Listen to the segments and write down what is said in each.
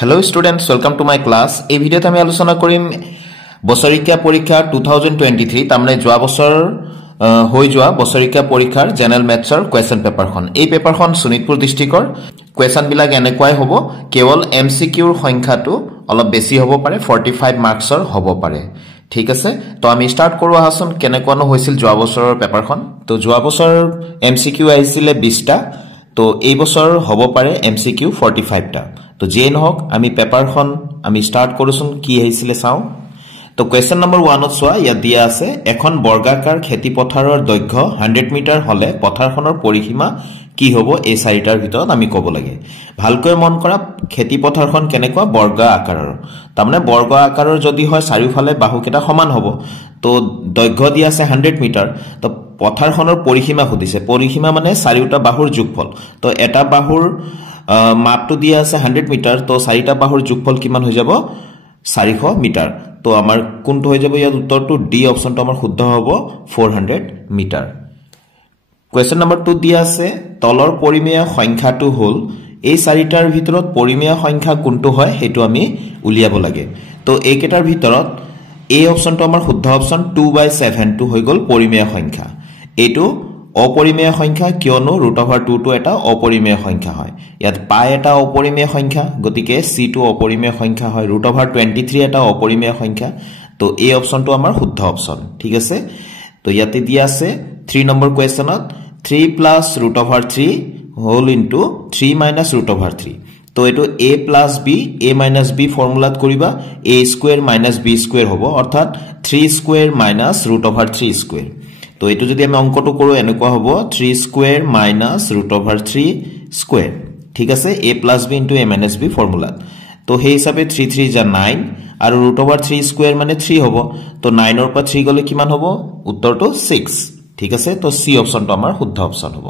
Hello students, welcome to my class. এই ভিডিওতে আমি আলোচনা কৰিম বছৰিকীয়া পৰীক্ষা 2023 তামনে যোৱা বছৰ হৈ যোৱা বছৰিকীয়া পৰীক্ষাৰ জেনাৰেল ম্যাথছৰ কোৱেশ্চন পেপাৰখন। এই পেপাৰখন শোণিতপুৰ ডিস্ট্ৰিক্টৰ কোৱেশ্চন বিলাক এনেকুৱাই হ'ব, কেৱল এমসিকিউৰ সংখ্যাটো অলপ বেছি হ'ব পাৰে, 45 মাৰ্কছৰ হ'ব পাৰে। ঠিক আছে, তো আমি স্টাৰ্ট কৰো আহাসন কেনেকুৱানো হৈছিল যোৱা বছৰৰ পেপাৰখন। তো যোৱা বছৰ এমসিকিউ আহিছিলে 20টা, তো এই বছৰ হ'ব পাৰে এমসিকিউ 45টা। তো যে নহক আমি পেপাৰখন আমি স্টাৰ্ট কৰোছুন কি আহিছিলে চাও। তো কোৱেশ্চন নম্বৰ 1ত সোয়া ইয়াত দিয়া আছে, এখন বৰ্গাকাৰ খেতি পথাৰৰ দৈৰ্ঘ্য 100 মিটাৰ হলে পথাৰখনৰ পৰিসীমা কি হ'ব এই চাৰিটাৰ ভিতৰত আমি ক'ব লাগে। ভালকৈ মন কৰা, খেতি পথাৰখন কেনেকুৱা বৰ্গা আকাৰৰ, তাৰমানে বৰ্গা আকাৰৰ যদি হয় চাৰিওফালে বাহুকেইটা সমান হ'ব। তো দৈৰ্ঘ্য দিয়া আছে 100 মিটাৰ, তো পথাৰখনৰ পৰিসীমা খুদিছে, পৰিসীমা মানে চাৰিওটা বাহুৰ যোগফল। তো এটা বাহুৰ মাপটো দিয়া আছে 100 মিটাৰ, তো চাৰিটা বাহুৰ যোগফল কিমান হৈ যাব 400 মিটাৰ। তো আমাৰ কোনটো হৈ যাব ইয়াত উত্তৰটো ডি অপচনটো আমাৰ শুদ্ধ হ'ব 400 মিটাৰ। কোৱেশ্চন নম্বৰ 2 দিয়া আছে, তলৰ পৰিমেয় সংখ্যাটো হ'ল, এই চাৰিটাৰ ভিতৰত পৰিমেয় সংখ্যা কোনটো হয় হেতু আমি উলিয়াব লাগে। তো এইকেটাৰ ভিতৰত এই অপচনটো আমাৰ শুদ্ধ অপচন 2/7 টো হৈ গল পৰিমেয় সংখ্যা। এইটো অপৰিমেয় সংখ্যা কিয়নো √2 টো এটা অপৰিমেয় সংখ্যা হয়। ইয়াত পাই এটা অপৰিমেয় সংখ্যা, গতিকে সি টো অপৰিমেয় সংখ্যা হয়, √23 এটা অপৰিমেয় সংখ্যা। তো এই অপচনটো আমাৰ শুদ্ধ অপচন। ঠিক আছে, তো ইয়াতে দিয়া আছে 3 নম্বৰ কোৱেশ্চনত 3 + √3 হোল ইনটু 3 - √3। তো এটো a + b a - b ফৰ্মুলাত কৰিবা, a স্কয়াৰ - b স্কয়াৰ হ'ব, অৰ্থাৎ 3 স্কয়াৰ - √3 স্কয়াৰ। তো এটো যদি আমি অঙ্কটো কৰো এনেকুৱা হ'ব 3 স্কয়াৰ - √3 স্কয়াৰ। ঠিক আছে, a + b * a - b formula. তো সেই হিচাপে 3 × 3 = 9 আৰু √3 স্কয়াৰ মানে 3 হ'ব। তো 9 ৰ পৰা 3 গলে কিমান হ'ব উত্তৰটো 6। ঠিক আছে, তো সি অপচনটো আমাৰ শুদ্ধ অপচন হ'ব।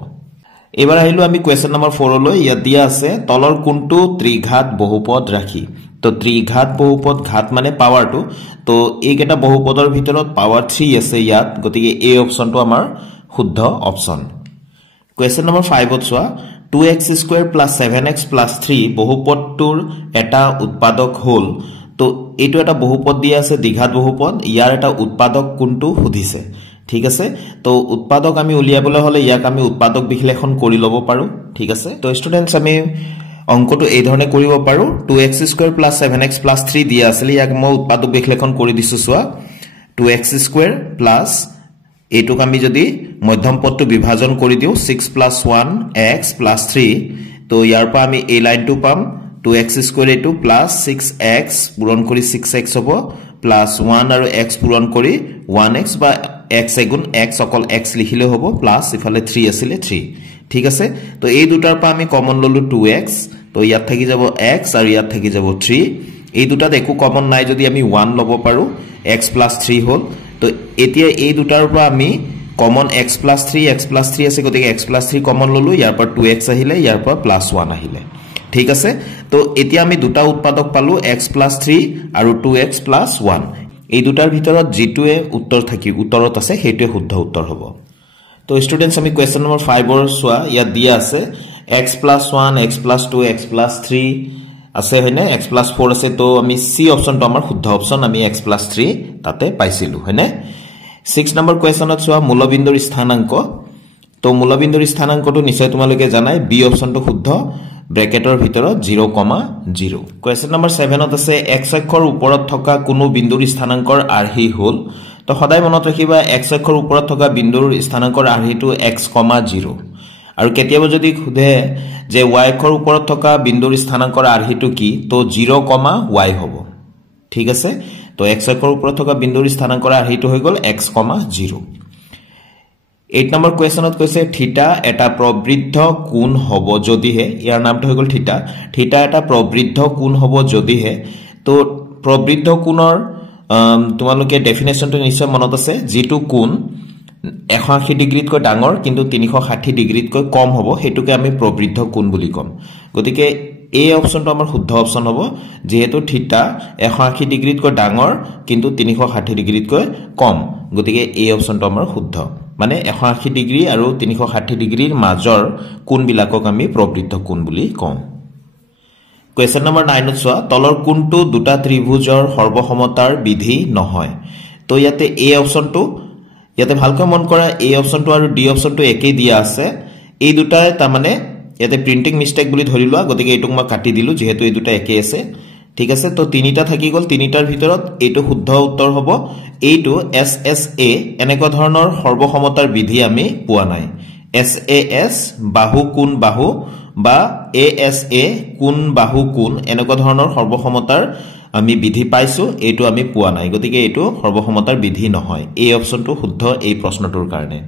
এবাৰ আহিলো আমি কোৱেশ্চন নম্বৰ 4 লৈ। ইয়াত দিয়া আছে, তলৰ কোনটো ত্ৰিঘাত বহুপদ ৰাখি। তো ত্ৰিঘাত বহুপদ, ঘাত মানে পাৱাৰটো, তো এইকেটা বহুপদৰ ভিতৰত পাৱাৰ 3 আছে ইয়াত, গতিকে এই অপচনটো আমাৰ শুদ্ধ অপচন। কোৱেশ্চন নম্বৰ 5ত সোয়া, 2x² + 7x + 3 বহুপদটোৰ এটা উৎপাদক হ'ল। তো এইটো এটা বহুপদ দিয়া আছে দ্বিঘাত বহুপদ, ইয়াৰ এটা উৎপাদক কোনটো সুধিছে। ঠিক আছে, তো উৎপাদক আমি উলিয়াবলৈ হলে ইয়াক আমি উৎপাদক বিশ্লেষণ কৰি ল'ব পাৰো। ঠিক আছে, তো স্টুডেন্টস আমি অঙ্কটো এই ধৰণে কৰিব পাৰো, 2x² + 7x + 3 দিয়া আছিল, ইয়াক মই উৎপাদক বিশ্লেষণ কৰি দিছো। সোয়া 2x² প্লাস এইটোক আমি যদি মধ্যম পদটো বিভাজন কৰি দিও 6 + 1x + 3, তো ইয়াৰ পৰা আমি এই লাইনটো পাম 2x² এইটো প্লাস 6x পূৰণ কৰি 6x হ'ব, প্লাস 1 আৰু x পূৰণ কৰি 1x বা x এগুণ x অকল x লিখিলে হ'ব, প্লাস ইফালে 3 আছিল 3। ঠিক আছে, তো এই দুটাৰ পৰা আমি কমন ললো 2x, তো ইয়াত থাকি যাব x আৰু ইয়াত থাকি যাব 3। এই দুটাত একো কমন নাই যদি আমি 1 লব পাৰো, x + 3 হ'ল। তো এতিয়া এই দুটাৰ পৰা আমি কমন x + 3 আছে, গতিকে x + 3 কমন ললো, ইয়াৰ পৰা 2x আহিলে, ইয়াৰ পৰা +1 আহিলে। ঠিক আছে, তো এতিয়া আমি দুটা উৎপাদক পালো, x + 3 আৰু 2x + 1। এই দুটাৰ ভিতৰত যেটোৱে উত্তৰত আছে সেইটোৱে শুদ্ধ উত্তৰ হ'ব। তো স্টুডেন্টস আমি কোৱেশ্চন নম্বৰ 5ৰ সোয়া, ইয়াত দিয়া আছে x + 1 x + 2 x + 3 আছে হয়নে, x + 4 আছে। তো আমি সি অপচনটো আমাৰ শুদ্ধ অপচন, আমি x + 3 তাতে পাইছিলো হয়নে। 6 নম্বৰ কোৱেশ্চনত সোয়া, মূলবিন্দুৰ স্থানাংক। তো মূলবিন্দুৰ স্থানাংকটো নিশ্চয় তোমালোকে জানাই, বি অপচনটো শুদ্ধ, ব্ৰেকেটৰ ভিতৰত 0,0। কোৱেশ্চন নম্বৰ 7ত আছে, x অক্ষৰ ওপৰত থকা কোনো বিন্দুৰ স্থানাংকৰ আৰ্হি হ'ল। তো সদায় মনত ৰাখিবা x অক্ষৰ ওপৰত থকা বিন্দুৰ স্থানাংকৰ আৰ্হিটো x, 0। আৰু কেতিয়াবা যদি খুধে যে y অক্ষৰ ওপৰত থকা বিন্দুৰ স্থানাংকৰ আৰ্হিটো কি, তো 0,y হ'ব। ঠিক আছে, তো x অক্ষৰ ওপৰত থকা বিন্দুৰ স্থানাংকৰ আৰ্হিটো হৈ গল x, 0। 8 নম্বৰ কোৱেশ্চনত কৈছে, থিটা এটা প্ৰবৃদ্ধ কোণ হ'ব যদিহে, ইয়াৰ নামটো হৈ গল থিটা, থিটা এটা প্ৰবৃদ্ধ কোণ হ'ব যদিহে। তো প্ৰবৃদ্ধ কোণৰ তোমালোকে ডেফিনেশনটো নিশ্চয় মনত আছে, যেটো কোণ 180 ডিগ্ৰীতকৈ ডাঙৰ কিন্তু 360 ডিগ্ৰীতকৈ কম হ'ব, হেতুকে আমি প্ৰবৃদ্ধ কোণ বুলি কম। গতিকে এই অপচনটো আমাৰ শুদ্ধ অপচন হ'ব, যেহেতু থিটা 180 ডিগ্ৰীতকৈ ডাঙৰ কিন্তু 360 ডিগ্ৰীতকৈ কম, গতিকে এই অপচনটো আমাৰ শুদ্ধ, মানে 180 ডিগ্ৰী আৰু 360 ডিগ্ৰীৰ মাজৰ কোণবিলাকক আমি প্ৰবৃদ্ধ কোণ বুলি কওঁ। Question number 9 চোৱা তলৰ কোনটো দুটা ত্ৰিভুজৰ সৰ্বসমতাৰ বিধি নহয় তো ইয়াতে A অপচনটো ইয়াতে ভালকৈ মন কৰা A অপচনটো আৰু D অপচনটো একেই দিয়া আছে এই দুটাই তাৰ মানে ইয়াতে প্ৰিন্টিং মিস্টেক বুলি ধৰি লোৱা গতিকে এটুক মই কাটি দিলো যেহেতু এই দুটা একেই আছে ঠিক আছে তো তিনিটা থাকি গল তিনিটাৰ ভিতৰত এইটো শুদ্ধ উত্তৰ হ'ব এইটো SSA এনেকুৱা ধৰণৰ সৰ্বসমতাৰ বিধি আমি পোৱা নাই SAS বাহু কোণ বাহু বা ASA কোণ বাহু কোণ এনেকুৱা ধৰণৰ সৰ্বসমতাৰ আমি বিধি পাইছো এটো আমি পোৱা নাই গতিকে এটো সৰ্বসমতাৰ বিধি নহয় এই অপচনটো শুদ্ধ এই প্ৰশ্নটোৰ কাৰণে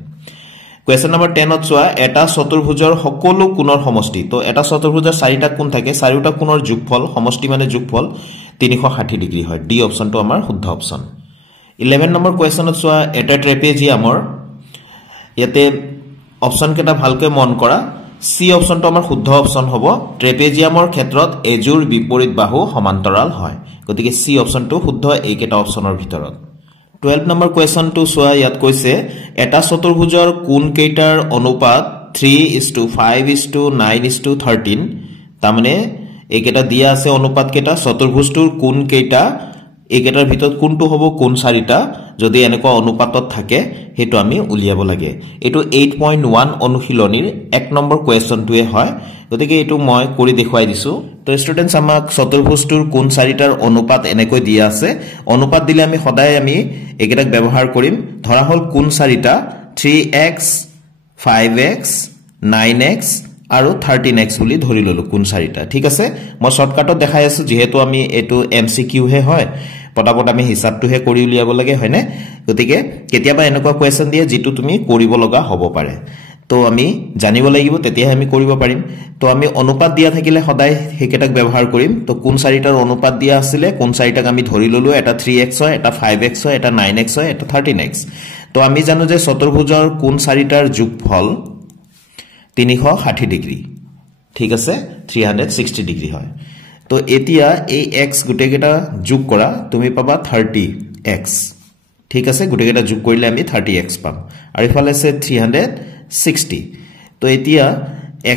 Question number 10 চোৱা এটা চতুৰ্ভুজৰ সকলো কোণৰ সমষ্টি তো এটা চতুৰ্ভুজৰ চাৰিটা কোণ থাকে চাৰিটা কোণৰ যোগফল সমষ্টি মানে যোগফল 360 ডিগ্ৰী হয় ডি অপচনটো আমাৰ শুদ্ধ অপচন 11 নম্বৰ কোৱেশ্যনত চোৱা এটা ট্ৰেপেজিয়ামৰ ইয়াতে অপচন কেটা ভালকৈ মন কৰা সি অপচনটো আমাৰ শুদ্ধ অপচন হ'ব ট্ৰেপেজিয়ামৰ ক্ষেত্ৰত এজুৰ বিপৰীত বাহু সমান্তৰাল হয় গতিকে সি অপচনটো শুদ্ধ এই কেটা অপচনৰ ভিতৰত 12 নম্বৰ কোৱেশ্যনটো চোৱা ইয়াত কৈছে এটা চতুৰ্ভুজৰ কোণ কেইটাৰ অনুপাত 3:5:9:13 তাৰমানে এই কেটা দিয়া আছে অনুপাত কেটা চতুৰ্ভুজটোৰ কোণ কেইটা এই কেটাৰ ভিতৰত কোনটো হ'ব কোণ চাৰিটা যদি এনেকুৱা অনুপাতত থাকে হেতু আমি উলিয়াব লাগে এটো 8.1 অনুশীলনীৰ 1 নম্বৰ কোৱেশ্যনটোৱে হয় গতিকে এটো মই কৰি দেখুৱাই দিছো তো ষ্টুডেন্টস আমাক চতুৰ্ভুজটোৰ কোণ চাৰিটাৰ অনুপাত এনেকৈ দিয়া আছে অনুপাত দিলে আমি সদায় আমি একেটাক ব্যৱহাৰ কৰিম ধৰা হল কোণ চাৰিটা 3x 5x 9x আৰু 13x বুলি ধৰি ললো কোণ চাৰিটা ঠিক আছে মই শৰ্টকাটত দেখাই আছো যেহেতু আমি এটো MCQ হে হয় পটাপট আমি হিসাবটো হে কৰি উলিয়াব লাগে হয়নে গতিকে কেতিয়াবা এনেকুৱা কোৱেশ্যন দিয়ে যেটো তুমি কৰিব লগা হ'ব পাৰে তো আমি জানিব লাগিব তেতিয়া আমি কৰিব পাৰিম তো আমি অনুপাত দিয়া থাকিলে সদায় হেকেটাক ব্যৱহাৰ কৰিম তো কোণ চাৰিটাৰ অনুপাত দিয়া আছিল কোণ চাৰিটাক আমি ধৰি ললো এটা 3x হয় এটা 5x হয় এটা 9x হয় এটা 13x তো আমি জানো যে চতুৰ্ভুজৰ কোণ চাৰিটাৰ যোগফল 360 ডিগ্ৰী ঠিক আছে 360 ডিগ্ৰী হয় তো এতিয়া এই x গুটেকেটা যোগ কৰা তুমি পাবা 30x ঠিক আছে গুটেকেটা যোগ কৰিলে আমি 30x পাম আৰু ইফালে আছে 360 তো এতিয়া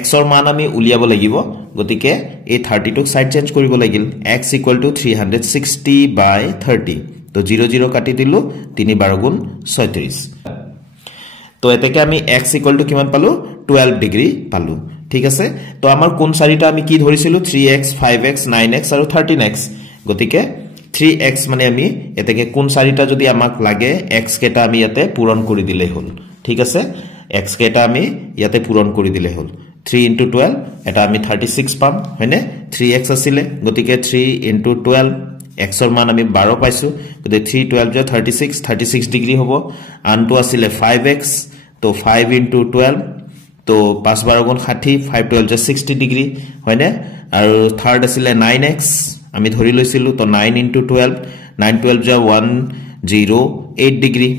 x ৰ মান আমি উলিয়াব লাগিব গতিকে এই 30 টোক সাইড চেঞ্জ কৰিব লাগিল x = 360/30 তো 0 0 কাটি দিলো 3 12 গুণ 36 তো এতেকে আমি x = কিমান পালো 12 ডিগ্ৰী পালো ঠিক আছে তো আমাৰ কোণ চাৰিটা আমি কি ধৰিছিলো 3x 5x 9x আৰু 13x গতিকে 3x মানে আমি এতেকে কোণ চাৰিটা যদি আমাক লাগে x কেটা আমি ইয়াতে পূৰণ কৰি দিলে হল ঠিক আছে x কেটা আমি ইয়াতে পূৰণ কৰি দিলে হল 3 * 12 এটা আমি 36 পাম হয়নে 3x আছিল গতিকে 3 * 12 x ৰ মান আমি 12 পাইছো গতিকে 3 12 36 ডিগ্ৰী হ'ব আনটো আছিল 5x তো 5 * 12 তো 5 12 গুণ 60 5 12 60 ডিগ্ৰী হয়নে আৰু থাৰ্ড আছিল 9x আমি ধৰি লৈছিলো তো 9 * 12 9 12 108 ডিগ্ৰী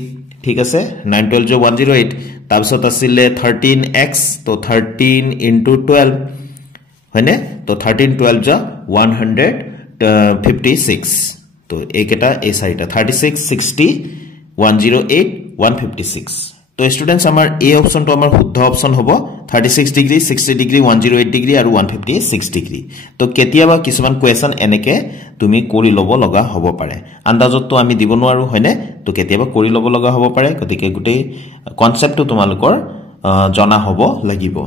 ঠিক আছে 9 12 108 তাৰপিছত আছিল 13x তো 13 * 12 হয়নে তো 13 12 156 তো এইকেটা এই চাৰিটা 36 60 108 156 তো স্টুডেন্টস আমাৰ এই অপচনটো আমাৰ শুদ্ধ অপচন হ'ব 36 ডিগ্ৰী 60 ডিগ্ৰী 108 ডিগ্ৰী আৰু 156 ডিগ্ৰী তো কেতিয়াবা কিছুমান কোৱেশ্যন এনেকে তুমি কৰি লব লগা হ'ব পাৰে আন্দাজত তো আমি দিব নোৱাৰো হয়নে তো কেতিয়াবা কৰি লব লগা হ'ব পাৰে গতিকে গুটেই কনসেপ্টটো তোমালোকৰ জনা হ'ব লাগিব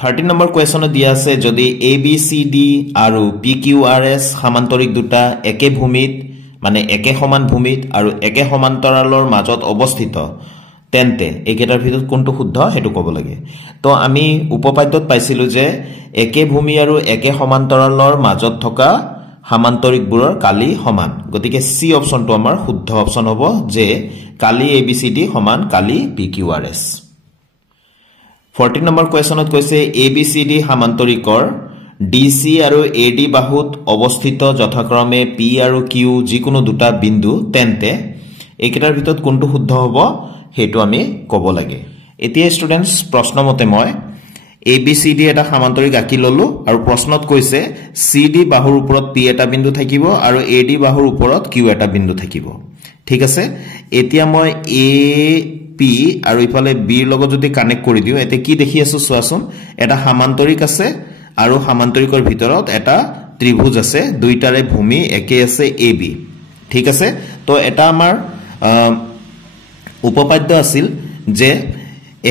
13 নম্বৰ কোৱেশ্যনত দিয়া আছে যদি ABCD আৰু PQRS সমান্তৰিক দুটা একে ভূমিত মানে একে সমান ভূমিত আৰু একে সমান্তৰালৰ মাজত অৱস্থিত তেন্তে একেটাৰ ভিতৰত কোনটো শুদ্ধ হেতু ক'ব লাগে তো আমি উপপাদ্যত পাইছিলো যে একে ভূমি আৰু একে সমান্তৰালৰ মাজত থকা সমান্তৰিকবোৰৰ কালি সমান গতিকে সি অপচনটো আমাৰ শুদ্ধ অপচন হ'ব যে কালি ABCD সমান কালি PQRS 14 নম্বৰ কোৱেশ্যনত কৈছে ABCD সমান্তৰিকৰ DC আৰু AD বাহুত অৱস্থিত যথাক্ৰমে P আৰু Q যিকোনো দুটা বিন্দু তেন্তে একেটাৰ ভিতৰত কোনটো শুদ্ধ হ'ব হেতু আমি ক'ব লাগে এতিয়া স্টুডেন্টস প্ৰশ্নমতে মই ABCD এটা সমান্তৰিক আঁকি ললো আৰু প্ৰশ্নত কৈছে CD বাহুৰ ওপৰত P এটা বিন্দু থাকিব আৰু AD বাহুৰ ওপৰত Q এটা বিন্দু থাকিব ঠিক আছে এতিয়া মই AP আৰু ইফালে B ৰ লগত যদি কানেক্ট কৰি দিও এতে কি দেখি আছো চোৱাচোন এটা সমান্তৰিক আছে আৰু সমান্তৰিকৰ ভিতৰত এটা ত্ৰিভুজ আছে দুইটাৰে ভূমি একে আছে AB ঠিক আছে তো এটা আমাৰ উপপাদ্য আছিল যে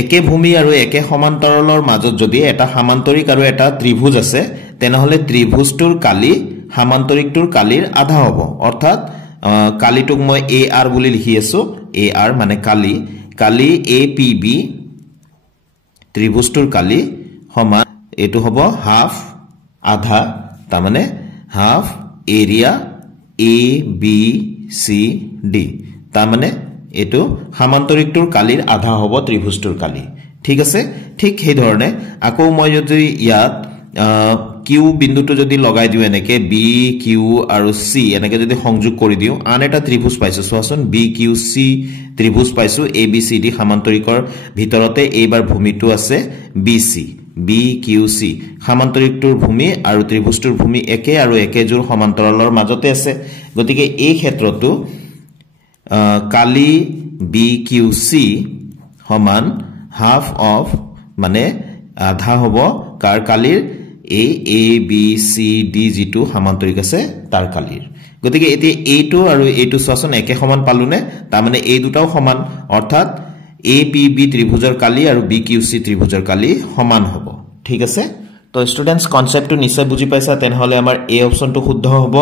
একে ভূমি আৰু একে সমান্তৰালৰ মাজত যদি এটা সমান্তৰিক আৰু এটা ত্ৰিভুজ আছে তেনেহলে ত্ৰিভুজটোৰ কালি সমান্তৰিকটোৰ কালিৰ আধা হ'ব অৰ্থাৎ কালিটোক মই AR বুলি লিখি আছো AR মানে কালি কালি APB ত্ৰিভুজটোৰ কালি সমান এটো হ'ব হাফ আধা তাৰ মানে হাফ এৰিয়া ABCD তাৰ মানে এটো সমান্তৰিকটোৰ কালিৰ আধা হ'ব ত্ৰিভুজটোৰ কালি ঠিক আছে ঠিক সেই ধৰণে আকৌ মই যদি ইয়াত Q বিন্দুটো যদি লগাই দিও এনেকে B Q আৰু C এনেকে যদি সংযোগ কৰি দিও আন এটা ত্ৰিভুজ পাইছো সোৱাচোন BQC ত্ৰিভুজ পাইছো ABCD সমান্তৰিকৰ ভিতৰতে এইবাৰ ভূমিটো আছে BC BQC সমান্তৰিকটোৰ ভূমি আৰু ত্ৰিভুজটোৰ ভূমি একে আৰু একেজোৰ সমান্তৰালৰ মাজতে আছে গতিকে এই ক্ষেত্ৰটো কালি BQC সমান হাফ অফ মানে আধা হ'ব কাৰ কালিৰ ABCD যেটো সমান্তৰিক আছে তাৰ কালিৰ গতিকে এতি এইটো আৰু এইটো সোৱাচোন একে সমান পালুনে তাৰ মানে এই দুটাও সমান অৰ্থাৎ APB ত্ৰিভুজৰ কালি আৰু BQC ত্ৰিভুজৰ কালি সমান হ'ব ঠিক আছে তো স্টুডেন্টস কনসেপ্টটো নিশ্চয় বুজি পাইছা তেনেহলে আমাৰ এ অপচনটো শুদ্ধ হ'ব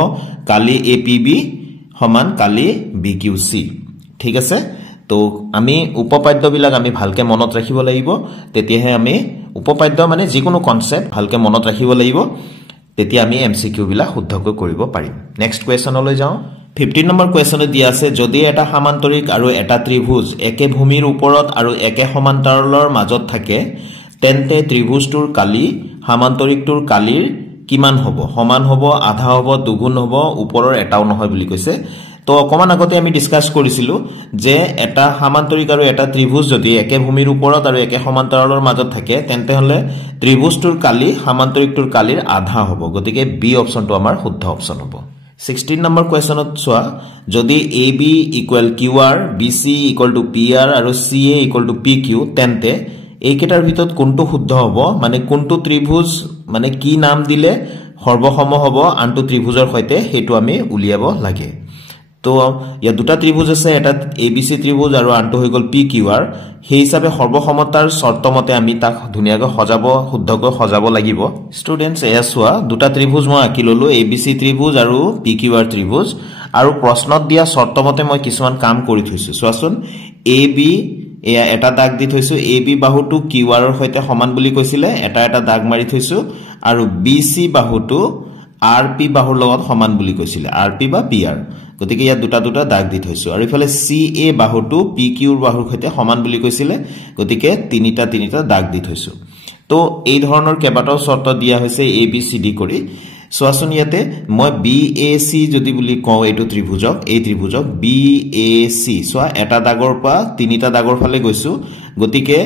কালি APB সমান কালি BQC ঠিক আছে তো আমি উপপাদ্যবিলাক আমি ভালকে মনত ৰাখিব লাগিব তেতিয়াহে আমি উপপাদ্য মানে যিকোনো কনসেপ্ট ভালকে মনত ৰাখিব লাগিব তেতিয়া আমি MCQ বিলাক শুদ্ধকৈ কৰিব পাৰিম নেক্সট কোৱেশ্চনলৈ যাও 15 নম্বৰ কোৱেশ্চনে দিয়া আছে যদি এটা সমান্তৰিক আৰু এটা ত্ৰিভুজ একে ভূমিৰ ওপৰত আৰু একে সমান্তৰালৰ মাজত থাকে তেন্তে ত্ৰিভুজটোৰ কালি সমান্তৰিকটোৰ কালিৰ কিমান হ'ব সমান হ'ব আধা হ'ব দুগুণ হ'ব ওপৰৰ এটাও নহয় বুলি কৈছে তো অকমান আগতে আমি ডিসকাস কৰিছিলো যে এটা সমান্তৰিক আৰু এটা ত্ৰিভুজ যদি একে ভূমিৰ ওপৰত আৰু একে সমান্তৰালৰ মাজত থাকে তেন্তে হলে ত্ৰিভুজটোৰ কালি সমান্তৰিকটোৰ কালিৰ আধা হ'ব গতিকে বি অপচনটো আমাৰ শুদ্ধ অপচন হ'ব 16 নম্বৰ কোৱেশ্চনত চোৱা যদি AB = QR BC = PR আৰু CA = PQ তেন্তে এইকেটাৰ ভিতৰত কোনটো শুদ্ধ হ'ব মানে কোনটো ত্ৰিভুজ মানে কি নাম দিলে সৰ্বসম হ'ব আনটো ত্ৰিভুজৰ সৈতে হেতু আমি উলিয়াব লাগে তো ইয়া দুটা ত্ৰিভুজ আছে এটা ABC ত্ৰিভুজ আৰু আনটো হৈ গল PQR সেই হিচাপে সৰ্বসমতাৰ শৰ্তমতে আমি তাক ধুনিয়াকৈ সজাব শুদ্ধকৈ সজাব লাগিব স্টুডেন্টস এয়া চোৱা দুটা ত্ৰিভুজ মই আকি ললো ABC ত্ৰিভুজ আৰু PQR ত্ৰিভুজ আৰু প্ৰশ্নত দিয়া শৰ্তমতে মই কিছুমান কাম কৰি থৈছো চোৱাচোন AB এয়া এটা দাগ দি থৈছো AB বাহুটো QR ৰ সৈতে সমান বুলি কৈছিলে এটা এটা দাগ মাৰি থৈছো আৰু BC বাহুটো RP বাহুৰ লগত সমান বুলি কৈছিলে RP বা PR গতিকে ইয়া দুটা দুটা দাগ দি থৈছো আৰু ইফালে CA বাহুটো PQ ৰ বাহুৰ সৈতে সমান বুলি কৈছিলে গতিকে তিনিটা তিনিটা দাগ দি থৈছো তো এই ধৰণৰ কেবাটাও শৰ্ত দিয়া হৈছে ABCD কৰি সোৱাচোন ইয়াতে মই BAC যদি বুলি কওঁ এইটো ত্ৰিভুজক এই ত্ৰিভুজক BAC সোৱা এটা দাগৰ পৰা তিনিটা দাগৰ ফালে গৈছো গতিকে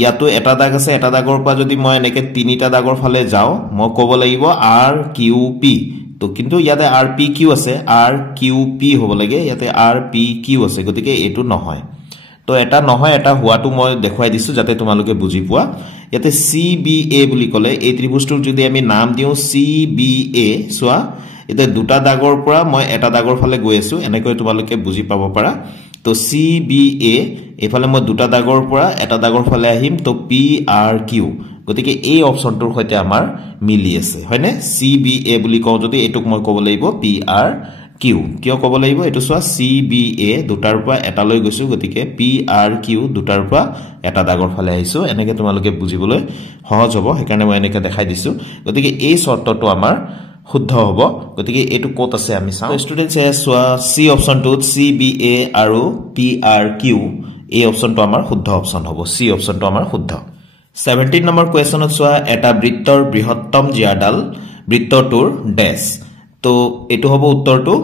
ইয়াতো এটা দাগ আছে এটা দাগৰ পৰা যদি মই এনেকে তিনিটা দাগৰ ফালে যাও মই ক'ব লাগিব RQP তো কিন্তু ইয়াতে RPQ আছে RQP হ'ব লাগে ইয়াতে RPQ আছে গতিকে এটো নহয় তো এটা নহয় এটা হোৱাটো মই দেখুৱাই দিছো যাতে তোমালোকে বুজি পোৱা ইয়াতে CBA বুলি কলে এই ত্ৰিভুজটোৰ যদি আমি নাম দিও CBA সোৱা এতে দুটা দাগৰ পৰা মই এটা দাগৰ ফালে গৈ আছো এনেকৈ তোমালোকে বুজি পাব পাৰা তো CBA এফালে মই দুটা দাগৰ পৰা এটা দাগৰ ফালে আহিম তো PRQ গতিকে এই অপচনটোৰ সৈতে আমাৰ মিলি আছে হয়নে CBA বুলি কওঁ যদি এটুক মই ক'ব লাগিব PRQ কিয় ক'ব লাগিব এটো সোৱা CBA দুটাৰ পৰা এটা লৈ গৈছো গতিকে PRQ দুটাৰ পৰা এটা দাগৰ ফালে আহিছো এনেকে তোমালোকে বুজিবলৈ সহজ হ'ব হেকাৰণে মই এনেকে দেখাই দিছো গতিকে এই শৰ্তটো আমাৰ শুদ্ধ হ'ব গতিকে এটো ক'ত আছে আমি চাও স্টুডেন্টস এ সোৱা C অপচনটো CBA আৰু PRQ এই অপচনটো আমাৰ শুদ্ধ অপচন হ'ব C অপচনটো আমাৰ শুদ্ধ 17 নম্বৰ কোৱেশ্চনত চোৱা এটা বৃত্তৰ বৃহত্তম জিয়াডাল বৃত্তটোৰ ড্যাশ তো এটো হ'ব উত্তৰটো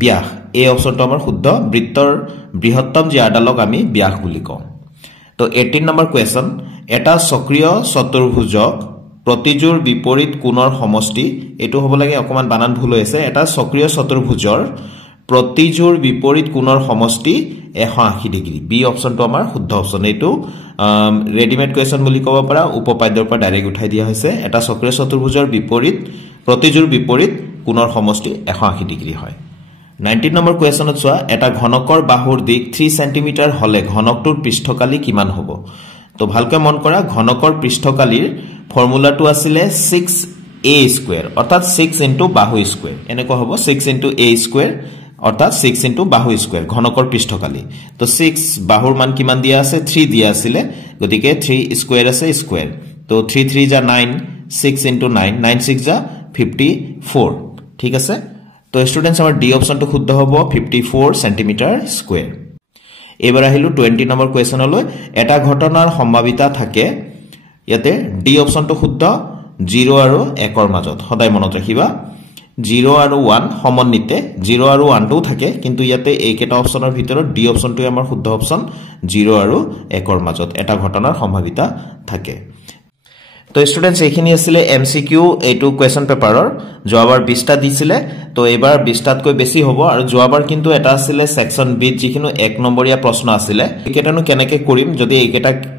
ব্যাস এই অপচনটো আমাৰ শুদ্ধ বৃত্তৰ বৃহত্তম জিয়াডালক আমি ব্যাস বুলি কওঁ তো 18 নম্বৰ কোৱেশ্চন এটা চক্ৰীয় চতুৰ্ভুজক প্ৰতিজোৰ বিপৰীত কোণৰ সমষ্টি এটো হ'ব লাগে অকমান বানান ভুল হৈছে এটা চক্ৰীয় চতুৰ্ভুজৰ প্ৰতিজোৰ বিপৰীত কোণৰ সমষ্টি 180 ডিগ্ৰী বি অপচনটো আমাৰ শুদ্ধ অপচন এটো ৰেডিমেড কোৱেশ্চন বুলি ক'ব পাৰা উপপাদ্যৰ পৰা ডাইৰেক্ট উঠাই দিয়া হৈছে এটা চক্ৰীয় চতুৰ্ভুজৰ বিপৰীত প্ৰতিযোৰ বিপৰীত কোণৰ সমষ্টি 180 ডিগ্ৰী হয় 19 নম্বৰ কোৱেশ্যনত চোৱা এটা ঘনকৰ বাহুৰ দিক 3 সেন্টিমিটাৰ হলে ঘনকটোৰ পৃষ্ঠকালি কিমান হ'ব তো ভালকৈ মন কৰা ঘনকৰ পৃষ্ঠকালিৰ ফৰ্মুলাটো আছিল 6a স্কয়াৰ অৰ্থাৎ 6 ইনটু বাহু স্কয়াৰ এনেকৈ হ'ব 6 ইনটু a স্কয়াৰ অৰ্থাৎ 6 ইনটু বাহু স্কয়াৰ ঘনকৰ পৃষ্ঠকালি তো 6 বাহুৰ মান কিমান দিয়া আছে 3 দিয়া আছিল গতিকে 3 স্কয়াৰ আছে স্কয়াৰ তো 3 3 যা 9 6 ইনটু 9 9 6 যা 54 ঠিক আছে তো স্টুডেন্টস আমাৰ ডি অপশনটো শুদ্ধ হ'ব 54 সেন্টিমিটাৰ স্কয়াৰ এবাৰ আহিলো 20 নম্বৰ কোৱেশ্যনলৈ এটা ঘটনাৰ সম্ভাৱিতা থাকে ইয়াতে ডি অপশনটো শুদ্ধ 0 আৰু 1 ৰ মাজত সদায় মনত ৰাখিবা 0 আৰু 1 সমন্বিতে 0 আৰু 1 টো থাকে কিন্তু ইয়াতে এইকেটা অপশনৰ ভিতৰত ডি অপশনটো আমাৰ শুদ্ধ অপশন 0 আৰু 1 ৰ মাজত এটা ঘটনাৰ সম্ভাৱিতা থাকে তো স্টুডেন্টস এইখিনি আছিল এমসিকিউ এটো কোৱেশ্যন পেপাৰৰ জবাবৰ 20টা দিছিলে তো এবাৰ 20টাতকৈ বেছি হ'ব আৰু জবাবৰ কিন্তু এটা আছিল সেকশন বি যিখিনি 1 নম্বৰীয়া প্ৰশ্ন আছিল একেটানো কেনেকৈ কৰিম যদি